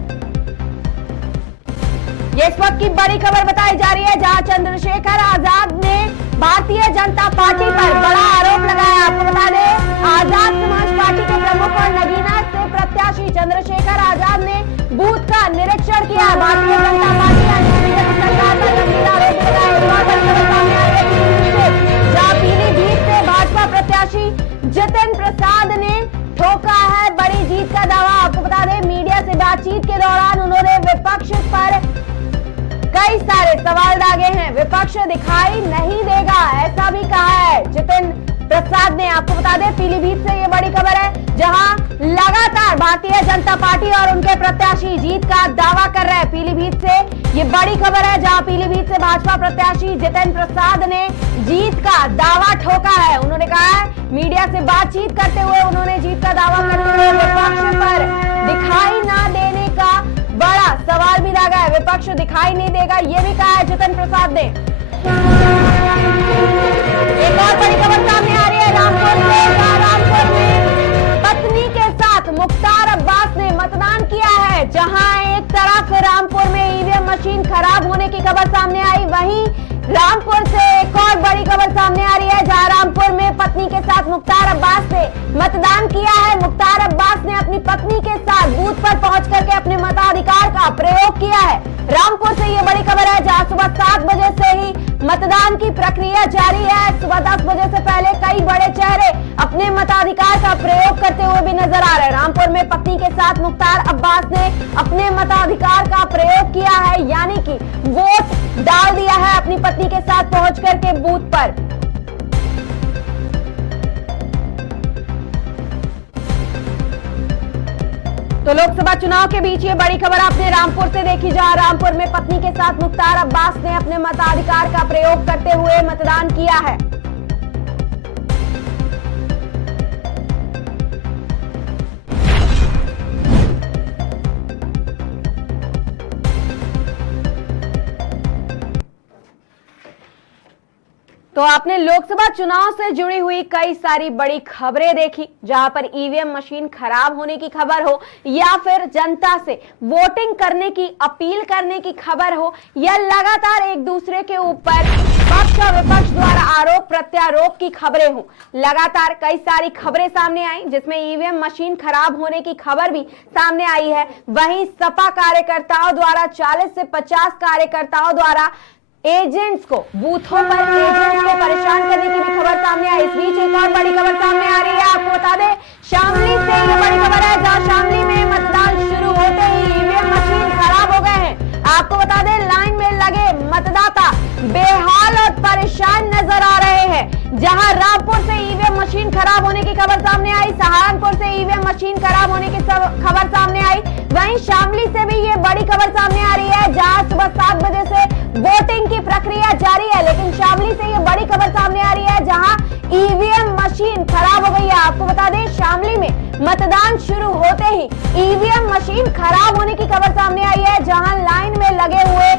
ये इस वक्त की बड़ी खबर बताई जा रही है, जहां चंद्रशेखर आजाद ने भारतीय जनता पार्टी पर बड़ा आरोप लगाया। आपको बता दें, आजाद समाज पार्टी के प्रमुख और नगीना से प्रत्याशी चंद्रशेखर आजाद ने बूथ का निरीक्षण किया। भारतीय जनता पार्टी सरकार पर गंभीर आरोप लगाए। जहां पीलीभीत से भाजपा प्रत्याशी जितिन प्रसाद ने ठोका है बड़ी जीत का दावा। आपको बता दें, मीडिया से बातचीत के दौरान उन्होंने विपक्ष पर कई सारे सवाल दागे हैं। विपक्ष दिखाई नहीं देगा, ऐसा भी कहा है जितिन प्रसाद ने। आपको बता दें, पीलीभीत से ये बड़ी खबर है, जहां लगातार भारतीय जनता पार्टी और उनके प्रत्याशी जीत का दावा कर रहे हैं। पीलीभीत से ये बड़ी खबर है, जहां पीलीभीत से भाजपा प्रत्याशी जितिन प्रसाद ने जीत का दावा ठोका है। उन्होंने कहा है, मीडिया से बातचीत करते हुए उन्होंने जीत का दावा करते हुए विपक्ष पर दिखाई न देने का बड़ा सवाल भी दागा है। विपक्ष दिखाई नहीं देगा, ये भी कहा है जितिन प्रसाद ने। एक और बड़ी खबर सामने आ रही है रामपुर में पत्नी के साथ मुख्तार अब्बास ने मतदान किया है। जहां एक तरफ रामपुर में ईवीएम मशीन खराब होने की खबर सामने आई, वहीं रामपुर से एक और बड़ी खबर सामने आ रही है, जहां रामपुर में पत्नी के साथ मुख्तार अब्बास ने मतदान किया है। मुख्तार अब्बास ने अपनी पत्नी के साथ बूथ पर पहुंच करके अपने मताधिकार का प्रयोग किया है। रामपुर से ये बड़ी खबर है, जहां सुबह 7 बजे से ही मतदान की प्रक्रिया जारी है। सुबह 10 बजे से पहले कई बड़े चेहरे अपने मताधिकार का प्रयोग करते हुए भी नजर आ रहे हैं। रामपुर में पत्नी के साथ मुख्तार अब्बास ने अपने मताधिकार का प्रयोग किया है, यानी कि वोट डाल दिया है अपनी पत्नी के साथ पहुंच करके बूथ पर। तो लोकसभा चुनाव के बीच ये बड़ी खबर आपने रामपुर से देखी, जहां रामपुर में पत्नी के साथ मुख्तार अब्बास ने अपने मताधिकार का प्रयोग करते हुए मतदान किया है। तो आपने लोकसभा चुनाव से जुड़ी हुई कई सारी बड़ी खबरें देखी, जहां पर ईवीएम मशीन खराब होने की खबर हो या फिर जनता से वोटिंग करने की अपील करने की खबर हो, या लगातार एक दूसरे के ऊपर पक्ष और विपक्ष द्वारा आरोप प्रत्यारोप की खबरें हो। लगातार कई सारी खबरें सामने आई, जिसमें ईवीएम मशीन खराब होने की खबर भी सामने आई है। वहीं सपा कार्यकर्ताओं द्वारा 40 से 50 कार्यकर्ताओं द्वारा एजेंट्स को बूथों पर एजेंट्स को परेशान करने की भी खबर सामने आई। इस बीच एक और बड़ी खबर सामने आ रही है, आपको बता दें, शामली से ये बड़ी खबर है, जहां शामली में मतदान शुरू होते ही ईवीएम मशीन खराब हो गए हैं। आपको बता दें, लाइन में लगे मतदाता बेहाल और परेशान नजर आ रहे हैं। जहां रामपुर से ईवीएम मशीन खराब होने की खबर सामने आई, सहारनपुर से ईवीएम मशीन खराब होने की खबर सामने आई, वहीं शामली से भी ये बड़ी खबर सामने आ रही है, जहां सुबह 7 बजे से वोटिंग की प्रक्रिया जारी है। लेकिन शामली से ये बड़ी खबर सामने आ रही है, जहां ईवीएम मशीन खराब हो गई है। आपको बता दें, शामली में मतदान शुरू होते ही ईवीएम मशीन खराब होने की खबर सामने आई है, जहां लाइन में लगे हुए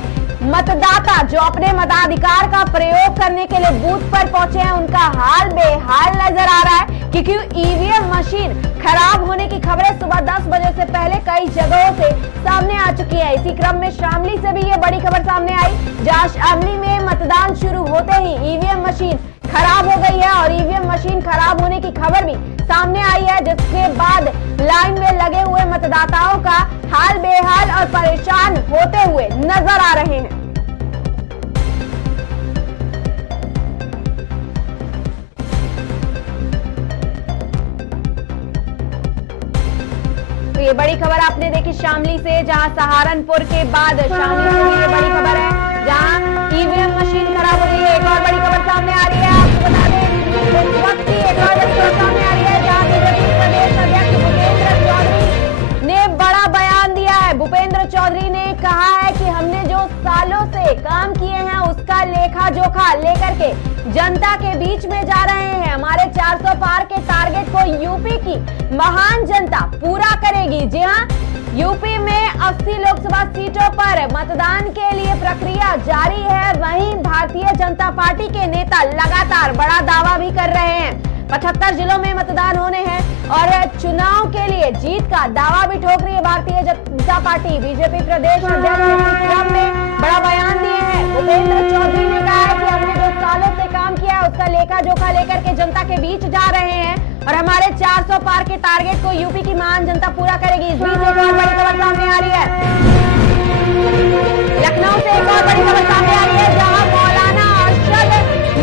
मतदाता जो अपने मताधिकार का प्रयोग करने के लिए बूथ पर पहुंचे हैं, उनका हाल बेहाल नजर आ रहा है, क्योंकि ईवीएम मशीन खराब होने की खबरें सुबह 10 बजे से पहले कई जगहों से सामने आ चुकी है। इसी क्रम में शामली से भी ये बड़ी खबर सामने आई, जहां शामली में मतदान शुरू होते ही ईवीएम मशीन खराब हो गई है और ईवीएम मशीन खराब होने की खबर भी सामने आई है, जिसके बाद लाइन में लगे हुए मतदाताओं का हाल बेहाल और परेशान होते हुए नजर आ रहे हैं। तो ये बड़ी खबर आपने देखी शामली से, जहां सहारनपुर के बाद शामली से ये बड़ी खबर है जहां ईवीएम मशीन खराब हो रही है। एक और बड़ी खबर सामने आ रही है, आपको बता दें इस वक्त की एक और बड़ी खबर सामने आ रही है जहां बीजेपी प्रदेश अध्यक्ष भूपेंद्र चौधरी ने बड़ा बयान दिया है। भूपेंद्र चौधरी ने कहा है कि हमने जो सालों से काम किए हैं उसका लेखा जोखा लेकर के जनता के बीच में जा रहे हैं। हमारे 400 पार के टारगेट को यूपी की महान जनता पूरा करेगी। जी हाँ, यूपी में 80 लोकसभा सीटों पर मतदान के लिए प्रक्रिया जारी है। वहीं भारतीय जनता पार्टी के नेता लगातार बड़ा दावा भी कर रहे हैं। 75 जिलों में मतदान होने हैं और चुनाव के लिए जीत का दावा भी ठोक रही है भारतीय जनता पार्टी। बीजेपी प्रदेश अध्यक्ष इस क्रम में बड़ा बयान दिए हैं। भूपेंद्र चौधरी ने कहा है कि हमने जो सालों से काम किया है उसका लेखा जोखा लेकर के जनता के बीच जा रहे हैं और हमारे 400 पार के टारगेट को यूपी की महान जनता पूरा करेगी। इस बीच एक और बड़ी खबर सामने आ रही है, लखनऊ से एक और बड़ी खबर सामने आ रही है जहां मौलाना अरशद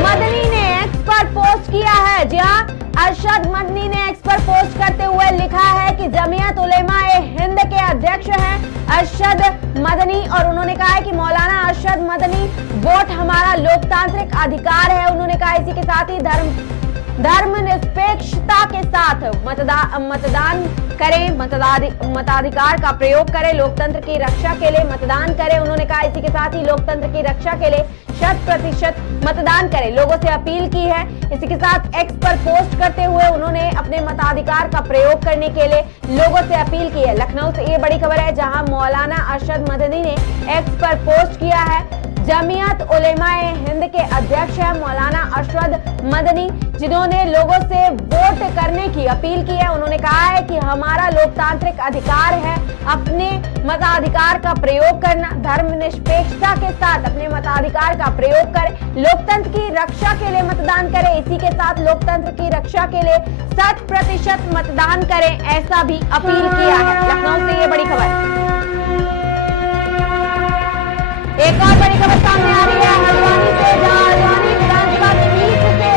मदनी ने एक्स पर पोस्ट किया है। जी हाँ, अरशद मदनी ने एक्स पर पोस्ट करते हुए लिखा है कि जमीयत उलेमा-ए हिंद के अध्यक्ष हैं अरशद मदनी और उन्होंने कहा है कि मौलाना अरशद मदनी वोट हमारा लोकतांत्रिक अधिकार है। उन्होंने कहा इसी के साथ ही धर्मनिरपेक्षता के साथ मतदान करें, मताधिकार का प्रयोग करें, लोकतंत्र की रक्षा के लिए मतदान करें। उन्होंने कहा इसी के साथ ही लोकतंत्र की रक्षा के लिए 100% मतदान करें, लोगों से अपील की है। इसी के साथ एक्स पर पोस्ट करते हुए उन्होंने अपने मताधिकार का प्रयोग करने के लिए लोगों से अपील की है। लखनऊ से ये बड़ी खबर है जहां मौलाना अरशद मदनी ने एक्स पर पोस्ट किया है। जमीयत उलेमा-ए हिंद के अध्यक्ष हैं मौलाना अरशद मदनी, जिन्होंने लोगों से वोट करने की अपील की है। उन्होंने कहा है कि हमारा लोकतांत्रिक अधिकार है अपने मताधिकार का प्रयोग करना, धर्मनिरपेक्षता के साथ अपने मताधिकार का प्रयोग करें, लोकतंत्र की रक्षा के लिए मतदान करें। इसी के साथ लोकतंत्र की रक्षा के लिए 100% मतदान करें, ऐसा भी अपील किया है। लखनऊ से ये बड़ी खबर। एक और बड़ी खबर सामने आ रही है हल्द्वानी से, जहां हल्द्वानी विधानसभा सीट से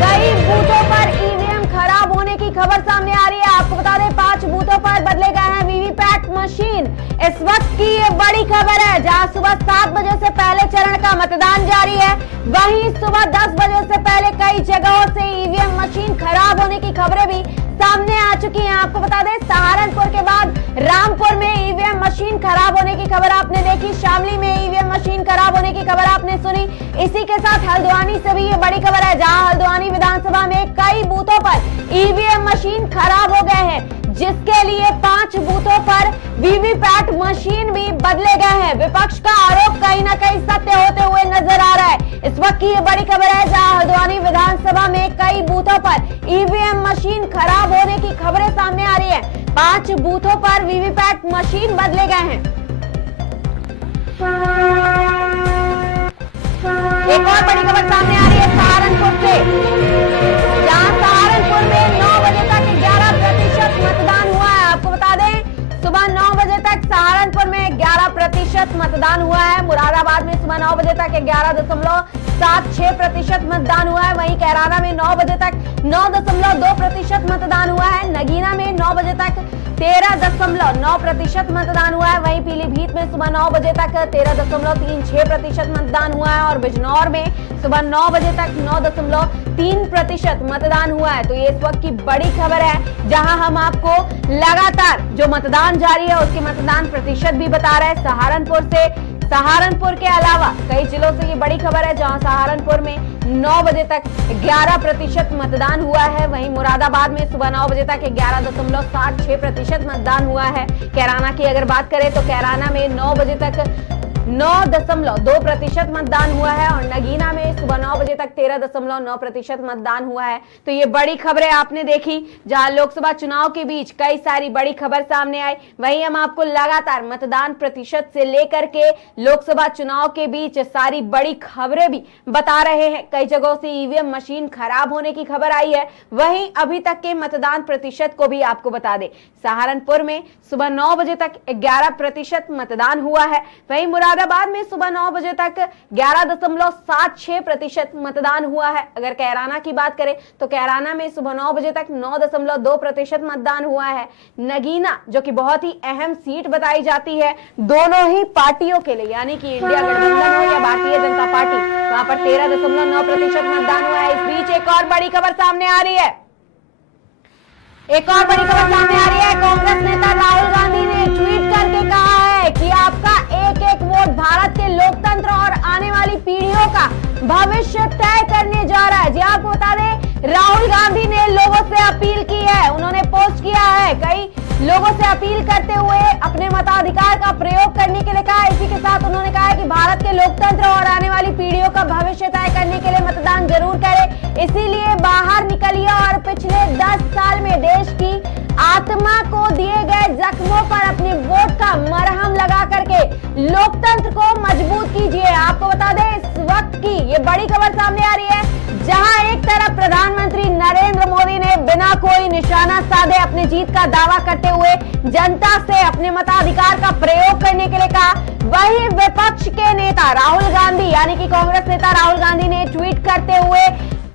कई बूथों पर ईवीएम खराब होने की खबर सामने आ रही है। आपको बता दें 5 बूथों पर बदले गए हैं वीवीपैट मशीन। इस वक्त की ये बड़ी खबर है जहां सुबह 7 बजे से पहले चरण का मतदान जारी है, वहीं सुबह 10 बजे से पहले कई जगहों से ईवीएम मशीन खराब होने की खबरें भी सामने आ चुकी हैं। आपको बता दें सहारनपुर के बाद रामपुर में ईवीएम मशीन खराब होने की खबर आपने देखी, शामली में ईवीएम मशीन खराब होने की खबर आपने सुनी। इसी के साथ हल्द्वानी से भी ये बड़ी खबर है जहां हल्द्वानी विधानसभा में कई बूथों पर ईवीएम मशीन खराब हो गए हैं, जिसके लिए 5 बूथों पर वीवीपैट मशीन भी बदले गए हैं। विपक्ष का आरोप कहीं ना कहीं सत्य होते हुए नजर आ रहा है। इस वक्त की ये बड़ी खबर है जहां हल्द्वानी विधानसभा में कई बूथों पर ईवीएम मशीन खराब होने की खबरें सामने आ रही है। 5 बूथों पर वीवीपैट मशीन बदले गए हैं। एक और बड़ी खबर सामने आ रही है सहारनपुर से, जहां सहारनपुर में 9 बजे तक 11% मतदान हुआ है। आपको बता दें सुबह 9 बजे तक सहारनपुर में 11% मतदान हुआ है। मुरादाबाद में सुबह 9 बजे तक 11.76% मतदान हुआ है। वहीं कैराना में 9 बजे तक 9.2% मतदान हुआ है। नगीना में 9 बजे तक 13.9% मतदान हुआ है। वहीं पीलीभीत में सुबह 9 बजे तक 13.36% मतदान हुआ है और बिजनौर में सुबह 9 बजे तक 9.3% मतदान हुआ है। तो ये इस वक्त की बड़ी खबर है जहां हम आपको लगातार जो मतदान जारी है उसके मतदान प्रतिशत भी बता रहे हैं सहारनपुर से। सहारनपुर के अलावा कई जिलों से ये बड़ी खबर है जहां सहारनपुर में 9 बजे तक 11% मतदान हुआ है। वहीं मुरादाबाद में सुबह 9 बजे तक 11.76% मतदान हुआ है। कैराना की अगर बात करें तो कैराना में 9 बजे तक 9.2% मतदान हुआ है और नगीना में सुबह 9 बजे तक 13.9% मतदान हुआ है। तो ये बड़ी खबरें आपने देखी, जहां लोकसभा चुनाव के बीच कई सारी बड़ी खबर सामने आई। वहीं हम आपको लगातार मतदान प्रतिशत से लेकर के लोकसभा चुनाव के बीच सारी बड़ी खबरें भी बता रहे हैं। कई जगहों से ईवीएम मशीन खराब होने की खबर आई है। वहीं अभी तक के मतदान प्रतिशत को भी आपको बता दें, सहारनपुर में सुबह 9 बजे तक 11% मतदान हुआ है। वहीं मुरादाबाद में सुबह 9 बजे तक 11.76% मतदान हुआ है। अगर कैराना की बात करें तो कैराना में सुबह 9 बजे तक 9.2% मतदान हुआ है। नगीना जो कि बहुत ही अहम सीट बताई जाती है दोनों ही पार्टियों के लिए, यानी कि इंडिया गठबंधन हो या भारतीय जनता पार्टी, वहां पर 13.9% मतदान हुआ है। इस बीच एक और बड़ी खबर सामने आ रही है। कांग्रेस नेता राहुल गांधी ने ट्वीट करके कहा है कि आपका एक एक वोट भारत के लोकतंत्र और आने वाली पीढ़ियों का भविष्य तय करने जा रहा है। जी आपको बता दें, राहुल गांधी ने लोगों से अपील की है, उन्होंने पोस्ट किया है, कई लोगों से अपील करते हुए अपने मताधिकार का प्रयोग करने के लिए कहा। इसी के साथ उन्होंने कहा है कि भारत के लोकतंत्र और आने वाली पीढ़ियों का भविष्य तय करने के लिए मतदान जरूर करें। इसीलिए बाहर निकलिए और पिछले 10 साल में देश की आत्मा को दिए गए जख्मों पर अपने वोट का मरहम लगा करके लोकतंत्र को मजबूत कीजिए। आपको बता दें, इस वक्त की ये बड़ी खबर सामने आ रही है, जहां एक तरफ प्रधानमंत्री नरेंद्र मोदी ने बिना कोई निशाना साधे अपनी जीत का दावा करते हुए जनता से अपने मताधिकार का प्रयोग करने के लिए कहा, वहीं विपक्ष के नेता राहुल गांधी यानी कि कांग्रेस नेता राहुल गांधी ने ट्वीट करते हुए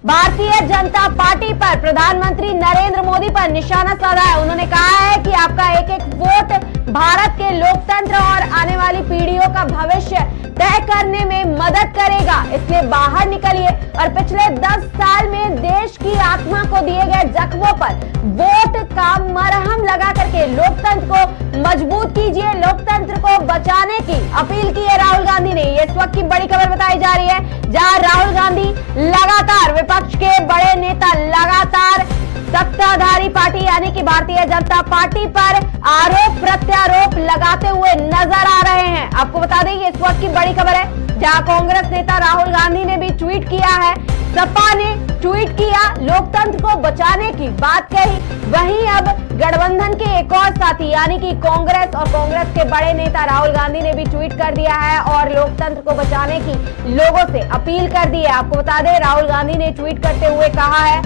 भारतीय जनता पार्टी पर, प्रधानमंत्री नरेंद्र मोदी पर निशाना साधा है। उन्होंने कहा है कि आपका एक एक वोट भारत के लोकतंत्र और आने वाली पीढ़ियों का भविष्य तय करने में मदद करेगा, इसलिए बाहर निकलिए और पिछले 10 साल में देश की आत्मा को दिए गए जख्मों पर वोट का मरहम लगा करके लोकतंत्र को मजबूत कीजिए, लोकतंत्र को बचाने की अपील की है राहुल गांधी ने। ये इस वक्त की बड़ी खबर बताई जा रही है, जहां राहुल गांधी लगातार, विपक्ष के बड़े नेता लगातार सत्ताधारी पार्टी यानी कि भारतीय जनता पार्टी पर आरोप प्रत्यारोप लगाते हुए नजर आ रहे हैं। आपको बता दें ये इस वक्त की बड़ी खबर है, जहां कांग्रेस नेता राहुल गांधी ने भी ट्वीट किया है, सपा ने ट्वीट किया, लोकतंत्र को बचाने की बात कही। वहीं अब गठबंधन के एक और साथी यानी कि कांग्रेस और कांग्रेस के बड़े नेता राहुल गांधी ने भी ट्वीट कर दिया है और लोकतंत्र को बचाने की लोगों से अपील कर दी है। आपको बता दें, राहुल गांधी ने ट्वीट करते हुए कहा है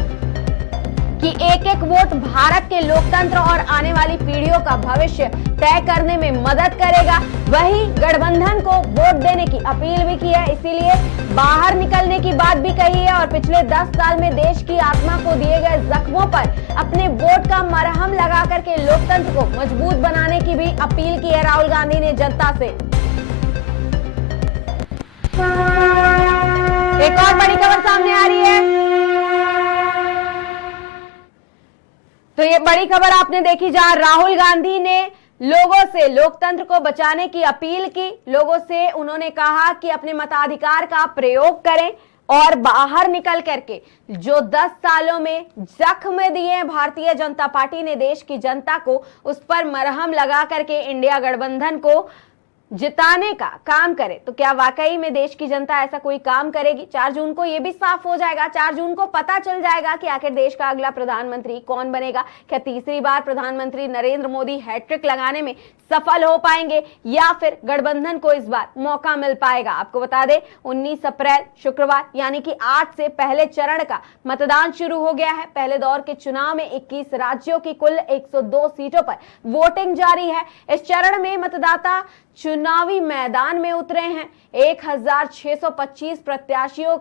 कि एक एक वोट भारत के लोकतंत्र और आने वाली पीढ़ियों का भविष्य तय करने में मदद करेगा। वहीं गठबंधन को वोट देने की अपील भी की है, इसीलिए बाहर निकलने की बात भी कही है और पिछले 10 साल में देश की आत्मा को दिए गए जख्मों पर अपने वोट का मरहम लगा करके लोकतंत्र को मजबूत बनाने की भी अपील की है राहुल गांधी ने जनता से। एक और बड़ी खबर सामने आ रही है, तो ये बड़ी खबर आपने देखी, जहां राहुल गांधी ने लोगों से लोकतंत्र को बचाने की अपील की। लोगों से उन्होंने कहा कि अपने मताधिकार का प्रयोग करें और बाहर निकल करके जो 10 सालों में जख्म दिए भारतीय जनता पार्टी ने देश की जनता को, उस पर मरहम लगा करके इंडिया गठबंधन को जिताने का काम करे। तो क्या वाकई में देश की जनता ऐसा कोई काम करेगी? 4 जून को यह भी साफ हो जाएगा, 4 जून को पता चल जाएगा कि आखिर देश का अगला प्रधानमंत्री कौन बनेगा। क्या तीसरी बार प्रधानमंत्री नरेंद्र मोदी हैट्रिक लगाने में सफल हो पाएंगे या फिर गठबंधन को इस बार मौका मिल पाएगा? आपको बता दें 19 अप्रैल शुक्रवार यानी कि आज से पहले चरण का मतदान शुरू हो गया है। पहले दौर के चुनाव में 21 राज्यों की कुल 102 सीटों पर वोटिंग जारी है। इस चरण में मतदाता चुनावी मैदान में उतरे हैं। 1625 प्रत्याशियों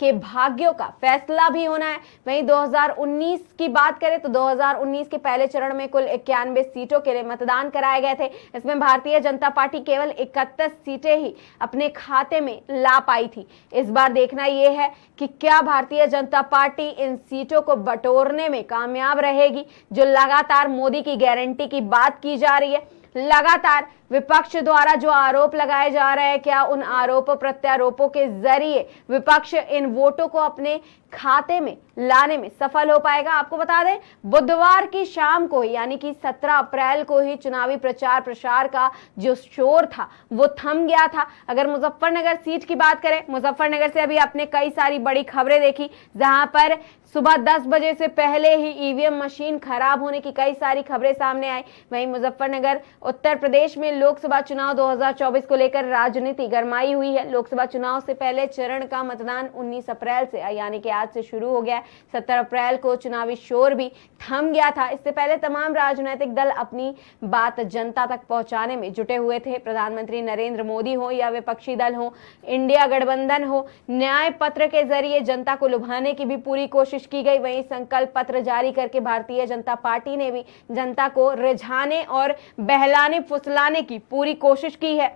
के भाग्यों का फैसला भी होना है। वहीं 2019 की बात करें तो 2019 के पहले चरण में कुल 91 सीटों के लिए मतदान कराए गए थे। इसमें भारतीय जनता पार्टी केवल 31 सीटें ही अपने खाते में ला पाई थी। इस बार देखना यह है कि क्या भारतीय जनता पार्टी इन सीटों को बटोरने में कामयाब रहेगी, जो लगातार मोदी की गारंटी की बात की जा रही है। लगातार विपक्ष द्वारा जो आरोप लगाए जा रहे हैं, क्या उन आरोप प्रत्यारोपों के जरिए विपक्ष इन वोटों को अपने खाते में लाने में सफल हो पाएगा? आपको बता दें, बुधवार की शाम को यानी कि 17 अप्रैल को ही चुनावी प्रचार प्रसार का जो शोर था वो थम गया था। अगर मुजफ्फरनगर सीट की बात करें, मुजफ्फरनगर से अभी आपने कई सारी बड़ी खबरें देखी, जहां पर सुबह 10 बजे से पहले ही ईवीएम मशीन खराब होने की कई सारी खबरें सामने आई। वहीं मुजफ्फरनगर उत्तर प्रदेश में लोकसभा चुनाव 2024 को लेकर राजनीति गरमाई हुई है। लोकसभा चुनाव से पहले चरण का मतदान 19 अप्रैल से यानी कि आज से शुरू हो गया है। 17 अप्रैल को चुनावी शोर भी थम गया था। इससे पहले तमाम राजनीतिक दल अपनी बात जनता तक पहुंचाने में जुटे हुए थे। प्रधानमंत्री नरेंद्र मोदी हो या विपक्षी दल हो, इंडिया गठबंधन हो, न्याय पत्र के जरिए जनता को लुभाने की भी पूरी कोशिश की गई। वहीं संकल्प पत्र जारी करके भारतीय जनता पार्टी ने भी जनता को रिझाने और बहलाने फुसलाने की पूरी कोशिश की है।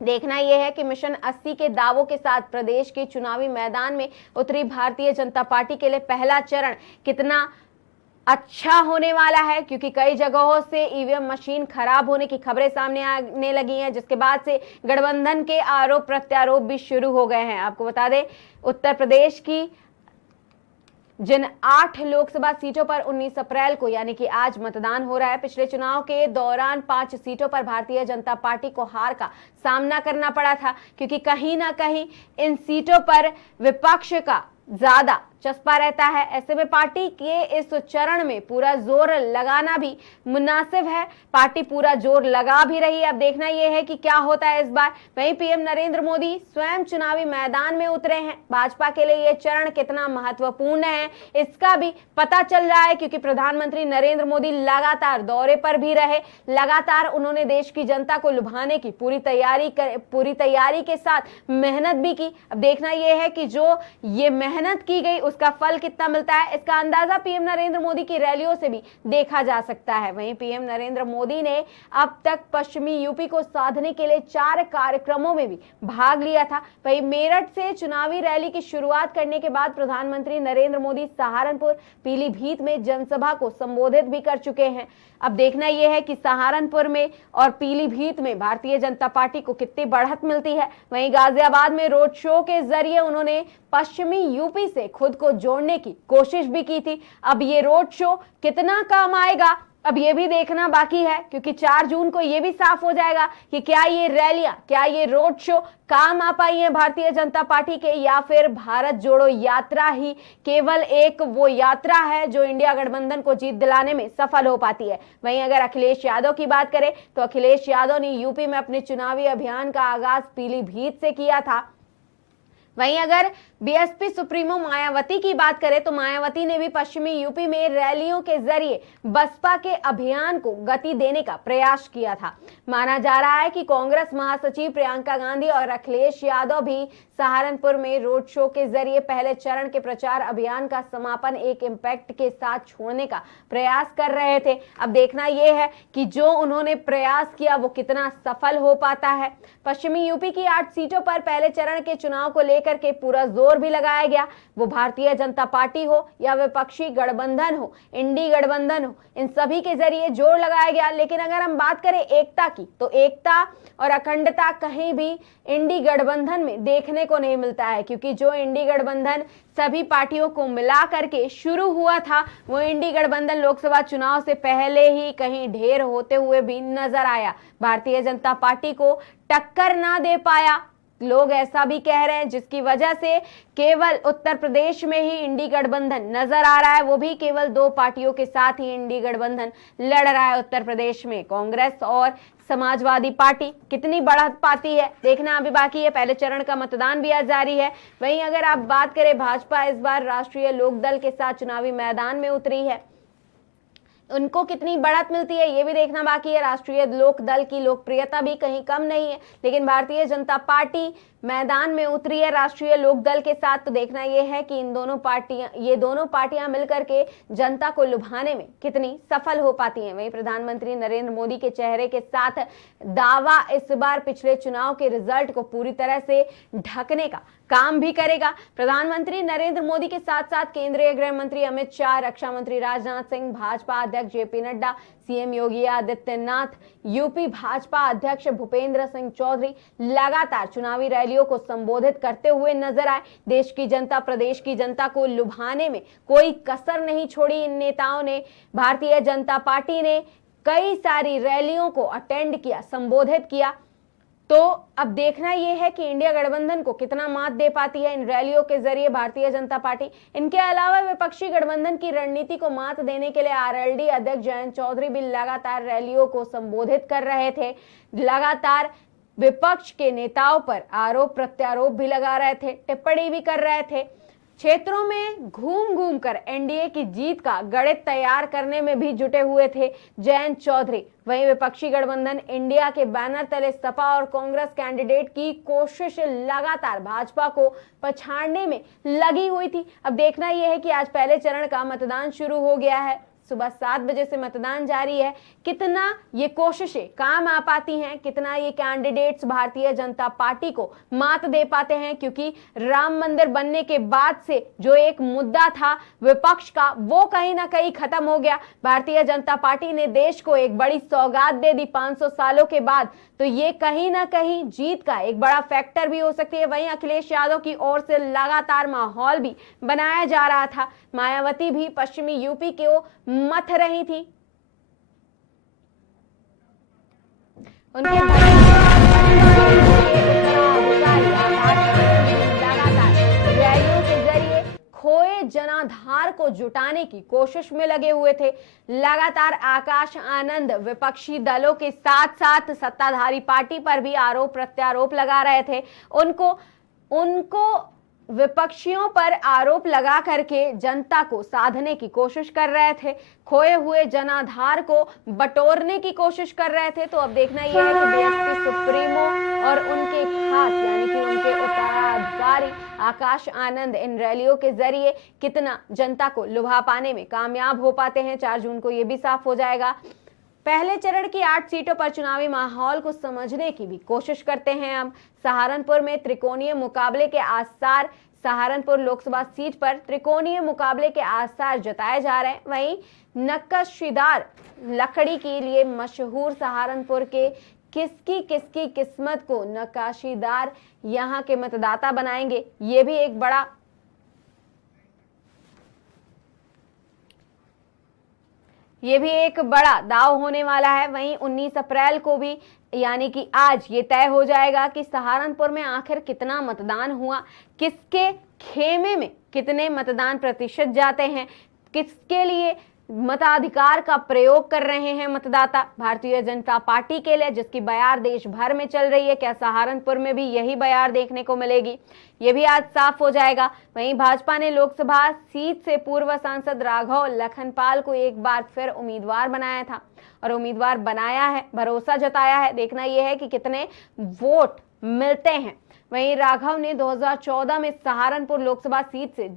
देखना यह है कि मिशन 80 के दावों के साथ प्रदेश के चुनावी मैदान में उतरी भारतीय जनता पार्टी के लिए पहला चरण कितना अच्छा होने वाला है, क्योंकि कई जगहों से ईवीएम मशीन खराब होने की खबरें सामने आने लगी हैं, जिसके बाद से गठबंधन के आरोप प्रत्यारोप भी शुरू हो गए हैं। आपको बता दें, उत्तर प्रदेश की जिन 8 लोकसभा सीटों पर 19 अप्रैल को यानी कि आज मतदान हो रहा है, पिछले चुनाव के दौरान 5 सीटों पर भारतीय जनता पार्टी को हार का सामना करना पड़ा था, क्योंकि कहीं ना कहीं इन सीटों पर विपक्ष का ज्यादा चस्पा रहता है। ऐसे में पार्टी के इस चरण में पूरा जोर लगाना भी मुनासिब है। पार्टी पूरा जोर लगा भी रही है। अब देखना यह है कि क्या होता है इस बार। वहीं पीएम नरेंद्र मोदी स्वयं चुनावी मैदान में उतरे हैं। भाजपा के लिए यह चरण कितना महत्वपूर्ण है इसका भी पता चल रहा है, क्योंकि प्रधानमंत्री नरेंद्र मोदी लगातार दौरे पर भी रहे, लगातार उन्होंने देश की जनता को लुभाने की पूरी तैयारी के साथ मेहनत भी की। अब देखना यह है कि जो ये मेहनत की गई उसका फल कितना मिलता है, इसका अंदाजा पीएम नरेंद्र मोदी की रैलियों से भी देखा जा सकता है। वहीं पीएम नरेंद्र मोदी ने अब तक पश्चिमी यूपी को साधने के लिए 4 कार्यक्रमों में भी भाग लिया था। वहीं मेरठ से चुनावी रैली की शुरुआत करने के बाद प्रधानमंत्री नरेंद्र मोदी सहारनपुर, पीलीभीत में जनसभा को संबोधित भी कर चुके हैं। अब देखना यह है कि सहारनपुर में और पीलीभीत में भारतीय जनता पार्टी को कितनी बढ़त मिलती है। वहीं गाजियाबाद में रोड शो के जरिए उन्होंने पश्चिमी यूपी से खुद को जोड़ने की कोशिश भी की थी। अब ये रोड शो कितना काम आएगा, अब ये भी देखना बाकी है, क्योंकि 4 जून को ये भी साफ हो जाएगा कि क्या ये रैलियां, क्या ये रोड शो काम आ पाई है भारतीय जनता पार्टी के, या फिर भारत जोड़ो यात्रा ही केवल एक वो यात्रा है जो इंडिया गठबंधन को जीत दिलाने में सफल हो पाती है। वहीं अगर अखिलेश यादव की बात करें तो अखिलेश यादव ने यूपी में अपने चुनावी अभियान का आगाज पीलीभीत से किया था। वहीं अगर बीएसपी सुप्रीमो मायावती की बात करें तो मायावती ने भी पश्चिमी यूपी में रैलियों के जरिए बसपा के अभियान को गति देने का प्रयास किया था। माना जा रहा है कि कांग्रेस महासचिव प्रियंका गांधी और अखिलेश यादव भी सहारनपुर में रोड शो के जरिए पहले चरण के प्रचार अभियान का समापन एक इम्पैक्ट के साथ छोड़ने का प्रयास कर रहे थे। अब देखना यह है कि जो उन्होंने प्रयास किया वो कितना सफल हो पाता है। पश्चिमी यूपी की 8 सीटों पर पहले चरण के चुनाव को लेकर के पूरा जोर भी लगाया गया। वो भारतीय जनता पार्टी हो या विपक्षी गठबंधन हो, इंडी गठबंधन हो, इन सभी के जरिए जोर लगाया गया। लेकिन अगर हम बात करें एकता की, तो एकता और अखंडता कहीं भी इंडी गठबंधन में देखने को नहीं मिलता है, क्योंकि जो इंडी गठबंधन सभी पार्टियों को मिला करके शुरू हुआ था, वो इंडी गठबंधन लोकसभा चुनाव से पहले ही कहीं ढेर होते हुए भी नजर आया। भारतीय जनता पार्टी को टक्कर ना दे पाया, लोग ऐसा भी कह रहे हैं, जिसकी वजह से केवल उत्तर प्रदेश में ही इंडी गठबंधन नजर आ रहा है। वो भी केवल 2 पार्टियों के साथ ही इंडी गठबंधन लड़ रहा है उत्तर प्रदेश में। कांग्रेस और समाजवादी पार्टी कितनी बढ़त पाती है देखना अभी बाकी है। पहले चरण का मतदान भी आज जारी है। वहीं अगर आप बात करें, भाजपा इस बार राष्ट्रीय लोकदल के साथ चुनावी मैदान में उतरी है, उनको कितनी बढ़त मिलती है ये भी देखना बाकी है। राष्ट्रीय लोक दल की लोकप्रियता भी कहीं कम नहीं है, लेकिन भारतीय जनता पार्टी मैदान में उतरी है राष्ट्रीय लोक दल के साथ। तो देखना यह है कि ये दोनों पार्टियां मिलकर के जनता को लुभाने में कितनी सफल हो पाती हैं। वहीं प्रधानमंत्री नरेंद्र मोदी के चेहरे के साथ दावा इस बार पिछले चुनाव के रिजल्ट को पूरी तरह से ढकने का काम भी करेगा। प्रधानमंत्री नरेंद्र मोदी के साथ साथ केंद्रीय गृह मंत्री अमित शाह, रक्षा मंत्री राजनाथ सिंह, भाजपा अध्यक्ष JP Nadda, CM Yogi Adityanath, UP Bhajpa अध्यक्ष भूपेंद्र सिंह चौधरी लगातार चुनावी रैलियों को संबोधित करते हुए नजर आए। देश की जनता, प्रदेश की जनता को लुभाने में कोई कसर नहीं छोड़ी इन नेताओं ने। भारतीय जनता पार्टी ने कई सारी रैलियों को अटेंड किया, संबोधित किया। तो अब देखना यह है कि इंडिया गठबंधन को कितना मात दे पाती है इन रैलियों के जरिए भारतीय जनता पार्टी। इनके अलावा विपक्षी गठबंधन की रणनीति को मात देने के लिए आरएलडी अध्यक्ष जयंत चौधरी भी लगातार रैलियों को संबोधित कर रहे थे। लगातार विपक्ष के नेताओं पर आरोप प्रत्यारोप भी लगा रहे थे, टिप्पणी भी कर रहे थे। क्षेत्रों में घूम घूम कर एनडीए की जीत का गणित तैयार करने में भी जुटे हुए थे जयंत चौधरी। वहीं विपक्षी गठबंधन इंडिया के बैनर तले सपा और कांग्रेस कैंडिडेट की कोशिश लगातार भाजपा को पछाड़ने में लगी हुई थी। अब देखना यह है कि आज पहले चरण का मतदान शुरू हो गया है। सुबह 7 बजे से मतदान जारी है। कितना ये कोशिशें काम आ पाती हैं, कितना ये कैंडिडेट्स भारतीय जनता पार्टी को मात दे पाते हैं, क्योंकि राम मंदिर बनने के बाद से जो एक मुद्दा था विपक्ष का, वो कहीं ना कहीं खत्म हो गया। भारतीय जनता पार्टी ने देश को एक बड़ी सौगात दे दी 500 सालों के बाद, तो ये कहीं ना कहीं जीत का एक बड़ा फैक्टर भी हो सकती है। वहीं अखिलेश यादव की ओर से लगातार माहौल भी बनाया जा रहा था। मायावती भी पश्चिमी यूपी को मथ रही थी। उनके लगातार रैलियों के जरिए खोए जनाधार को जुटाने की कोशिश में लगे हुए थे। लगातार आकाश आनंद विपक्षी दलों के साथ साथ सत्ताधारी पार्टी पर भी आरोप प्रत्यारोप लगा रहे थे। उनको विपक्षियों पर आरोप लगा करके जनता को साधने की कोशिश कर रहे थे, खोए हुए जनाधार को बटोरने की कोशिश कर रहे थे। तो अब देखना यह है कि बीएसपी सुप्रीमो और उनके खास यानी कि उनके उत्तराधिकारी आकाश आनंद इन रैलियों के जरिए कितना जनता को लुभा पाने में कामयाब हो पाते हैं। 4 जून को यह भी साफ हो जाएगा। पहले चरण की 8 सीटों पर चुनावी माहौल को समझने की भी कोशिश करते हैं। अब सहारनपुर में त्रिकोणीय मुकाबले के आसार, सहारनपुर लोकसभा सीट पर त्रिकोणीय मुकाबले के आसार जताए जा रहे हैं। वहीं नक्काशीदार लकड़ी के लिए मशहूर सहारनपुर के किसकी किस्मत को नक्काशीदार यहां के मतदाता बनाएंगे, ये भी एक बड़ा दाव होने वाला है। वहीं 19 अप्रैल को भी यानी कि आज ये तय हो जाएगा कि सहारनपुर में आखिर कितना मतदान हुआ, किसके खेमे में कितने मतदान प्रतिशत जाते हैं, किसके लिए मताधिकार का प्रयोग कर रहे हैं मतदाता। भारतीय जनता पार्टी के लिए जिसकी बयार देश भर में चल रही है, क्या सहारनपुर में भी यही बयार देखने को मिलेगी, ये भी आज साफ हो जाएगा। वहीं भाजपा ने लोकसभा सीट से पूर्व सांसद राघव लखनपाल को एक बार फिर उम्मीदवार बनाया था और उम्मीदवार बनाया है, भरोसा जताया है। देखना यह है कि कितने वोट मिलते हैं। वहीं राघव ने 2014 में सहारनपुर लोकसभा सीट से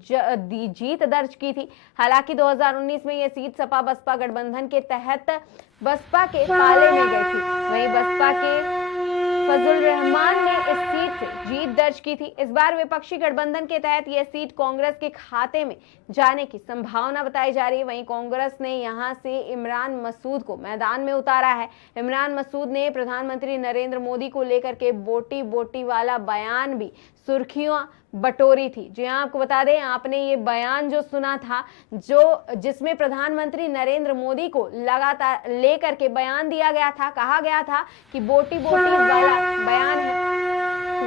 जीत दर्ज की थी। हालांकि 2019 में यह सीट सपा बसपा गठबंधन के तहत बसपा के पाले में गई थी। वहीं बसपा के फजल रहमान ने इस सीट से जीत दर्ज की थी। इस बार विपक्षी गठबंधन के तहत यह सीट कांग्रेस के खाते में जाने की संभावना बताई जा रही है। वहीं कांग्रेस ने यहां से इमरान मसूद को मैदान में उतारा है। इमरान मसूद ने प्रधानमंत्री नरेंद्र मोदी को लेकर के बोटी बोटी वाला बयान भी सुर्खियां बटोरी थी। जी हां, आपको बता दें, आपने ये बयान जो सुना था, जिसमें प्रधानमंत्री नरेंद्र मोदी को लगातार लेकर के बयान दिया गया था, कहा गया था कि बोटी बोटी वाला बयान है।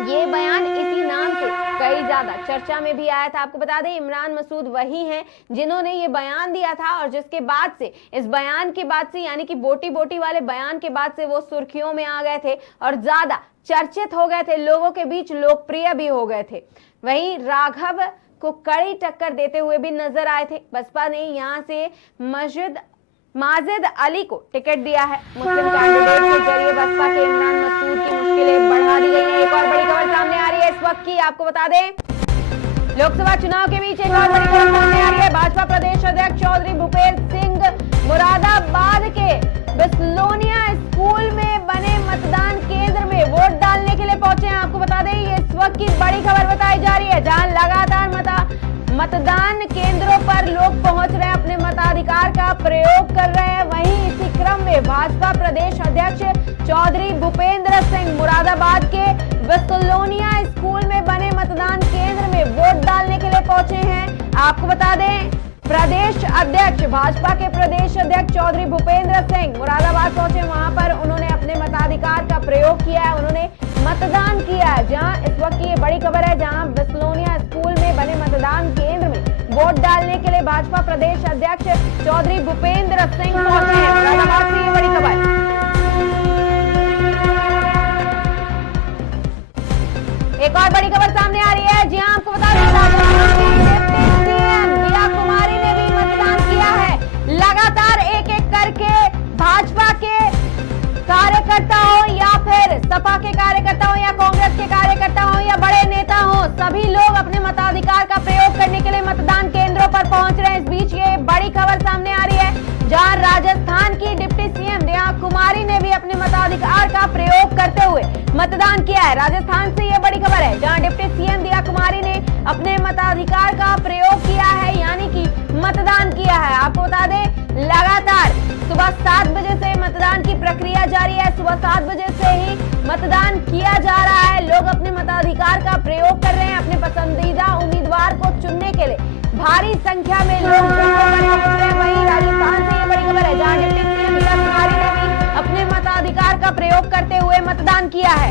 ये बयान इसी नाम से कई ज्यादा चर्चा में भी आया था। आपको बता दें, इमरान मसूद वही हैं जिन्होंने ये बयान दिया था और जिसके बाद से, इस बयान के बाद से यानी कि बोटी बोटी वाले बयान के बाद से वो सुर्खियों में आ गए थे और ज्यादा चर्चित हो गए थे, लोगों के बीच लोकप्रिय भी हो गए थे। वहीं राघव को कड़ी टक्कर देते हुए भी नजर आए थे। बसपा ने यहां से माजिद अली को टिकट दिया है। मुस्लिम कैंडिडेट के जरिए बसपा के इमरान मसूद की मुश्किलें बढ़ा दी गई है। एक और बड़ी खबर सामने आ रही है इस वक्त की, आपको बता दें, लोकसभा चुनाव के बीच एक और बड़ी खबर सामने आ रही है। भाजपा प्रदेश अध्यक्ष चौधरी भूपेंद्र सिंह मुरादाबाद के बिस्लोनिया स्कूल में बने मतदान केंद्र में वोट डालने के लिए पहुंचे हैं। आपको बता दें, ये इस वक्त की बड़ी खबर बताई जा रही है। केंद्रों पर लोग पहुंच रहे हैं, अपने मताधिकार का प्रयोग कर रहे हैं। वहीं इसी क्रम में भाजपा प्रदेश अध्यक्ष चौधरी भूपेंद्र सिंह मुरादाबाद के बिस्लोनिया स्कूल में बने मतदान केंद्र में वोट डालने के लिए पहुंचे हैं। आपको बता दें, प्रदेश अध्यक्ष भाजपा के प्रदेश अध्यक्ष चौधरी भूपेंद्र सिंह मुरादाबाद पहुंचे। वहां पर उन्होंने अपने मताधिकार का प्रयोग किया है, उन्होंने मतदान किया है। जहां इस वक्त की ये बड़ी खबर है, जहां बिस्लोनिया स्कूल में बने मतदान केंद्र में वोट डालने के लिए भाजपा प्रदेश अध्यक्ष चौधरी भूपेंद्र सिंह पहुंचे हैं। मुरादाबाद से ये बड़ी खबर। एक और बड़ी खबर सामने आ रही है। जी हां, आपको बता दें, दिया कुमारी ने भी मतदान किया है। लगातार एक एक करके भाजपा के कार्यकर्ता हो या फिर सपा के कार्यकर्ता हो या कांग्रेस के कार्यकर्ता हो या बड़े नेता हो, सभी लोग अपने मताधिकार का प्रयोग करने के लिए मतदान केंद्रों पर पहुंच रहे हैं। इस बीच ये बड़ी खबर सामने आ रही है, जहां राजस्थान की डिप्टी सीएम दिया कुमारी ने भी अपने मताधिकार का प्रयोग करते हुए मतदान किया है। राजस्थान से ये बड़ी खबर है, जहां डिप्टी सीएम दिया कुमारी ने अपने मताधिकार का प्रयोग किया है, यानी कि मतदान किया है। आपको बता दें, लगातार सुबह 7 बजे से मतदान की प्रक्रिया जारी है। सुबह 7 बजे से ही मतदान किया जा रहा है। लोग अपने मताधिकार का प्रयोग कर रहे हैं, अपने पसंदीदा उम्मीदवार को चुनने के लिए भारी संख्या में लोग पहुंच रहे हैं। वहीं राजस्थान से ये बड़ी खबर है, जहां डिप्टी सीएम दिया कुमारी ने भी अपने मताधिकार का प्रयोग करते हुए मतदान किया है।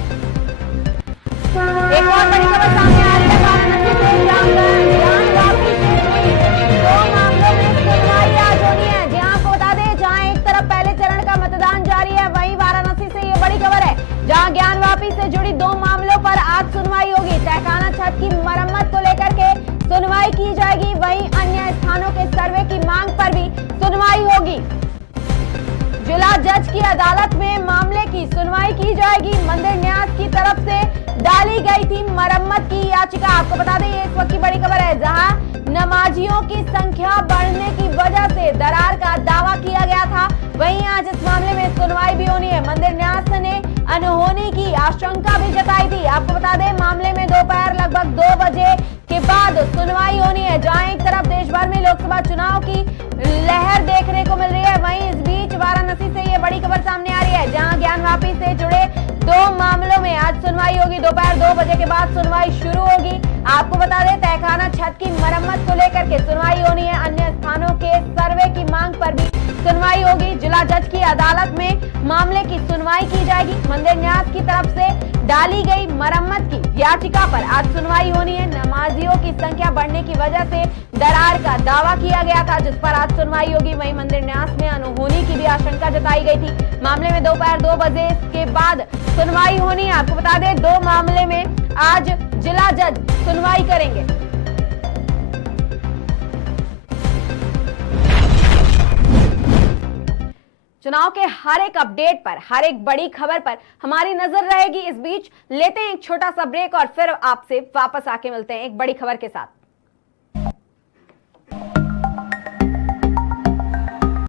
एक और बड़ी खबर सामने आ रही है, वाराणसी से ज्ञान वापी से जुड़ी 2 मामलों में सुनवाई आज होनी है। जी हां, आपको बता दें, जहां एक तरफ पहले चरण का मतदान जारी है, वहीं वाराणसी से ये बड़ी खबर है, जहां ज्ञान वापी से जुड़ी 2 मामलों पर आज सुनवाई होगी। तहखाना छत की मरम्मत को लेकर के सुनवाई की जाएगी, वहीं अन्य स्थानों के सर्वे की मांग पर भी सुनवाई होगी। जिला जज की अदालत में मामले की सुनवाई की जाएगी। मंदिर न्यास की तरफ से डाली गई थी मरम्मत की याचिका। आपको बता दें, ये इस वक्त की बड़ी खबर है, जहां नमाजियों की संख्या बढ़ने की वजह से दरार का दावा किया गया था, वहीं आज इस मामले में सुनवाई भी होनी है। मंदिर न्यास ने अनहोनी की आशंका भी जताई थी। आपको बता दें, मामले में दोपहर लगभग 2 बजे के बाद सुनवाई होनी है। जहां एक तरफ देश भर में लोकसभा चुनाव की लहर देखने को मिल रही है, वहीं इस बीच वाराणसी से ये बड़ी खबर सामने आ रही है, जहां ज्ञान वापी से जुड़े 2 मामलों में आज सुनवाई होगी। दोपहर 2 बजे के बाद सुनवाई शुरू होगी। आपको बता दें, तहखाना छत की मरम्मत को लेकर के सुनवाई होनी है। अन्य स्थानों के सर्वे की मांग पर भी सुनवाई होगी। जिला जज की अदालत में मामले की सुनवाई की जाएगी। मंदिर न्यास की तरफ से डाली गई मरम्मत की याचिका पर आज सुनवाई होनी है। नमाजियों की संख्या बढ़ने की वजह से दरार का दावा किया गया था, जिस पर आज सुनवाई होगी। वहीं मंदिर न्यास में अनहोनी की भी आशंका जताई गई थी। मामले में दोपहर 2 बजे के बाद सुनवाई होनी है। आपको बता दें, 2 मामले में आज जिला जज सुनवाई करेंगे। चुनाव के हर एक अपडेट पर, हर एक बड़ी खबर पर हमारी नजर रहेगी। इस बीच लेते हैं एक छोटा सा ब्रेक और फिर आपसे वापस आके मिलते हैं एक बड़ी खबर के साथ।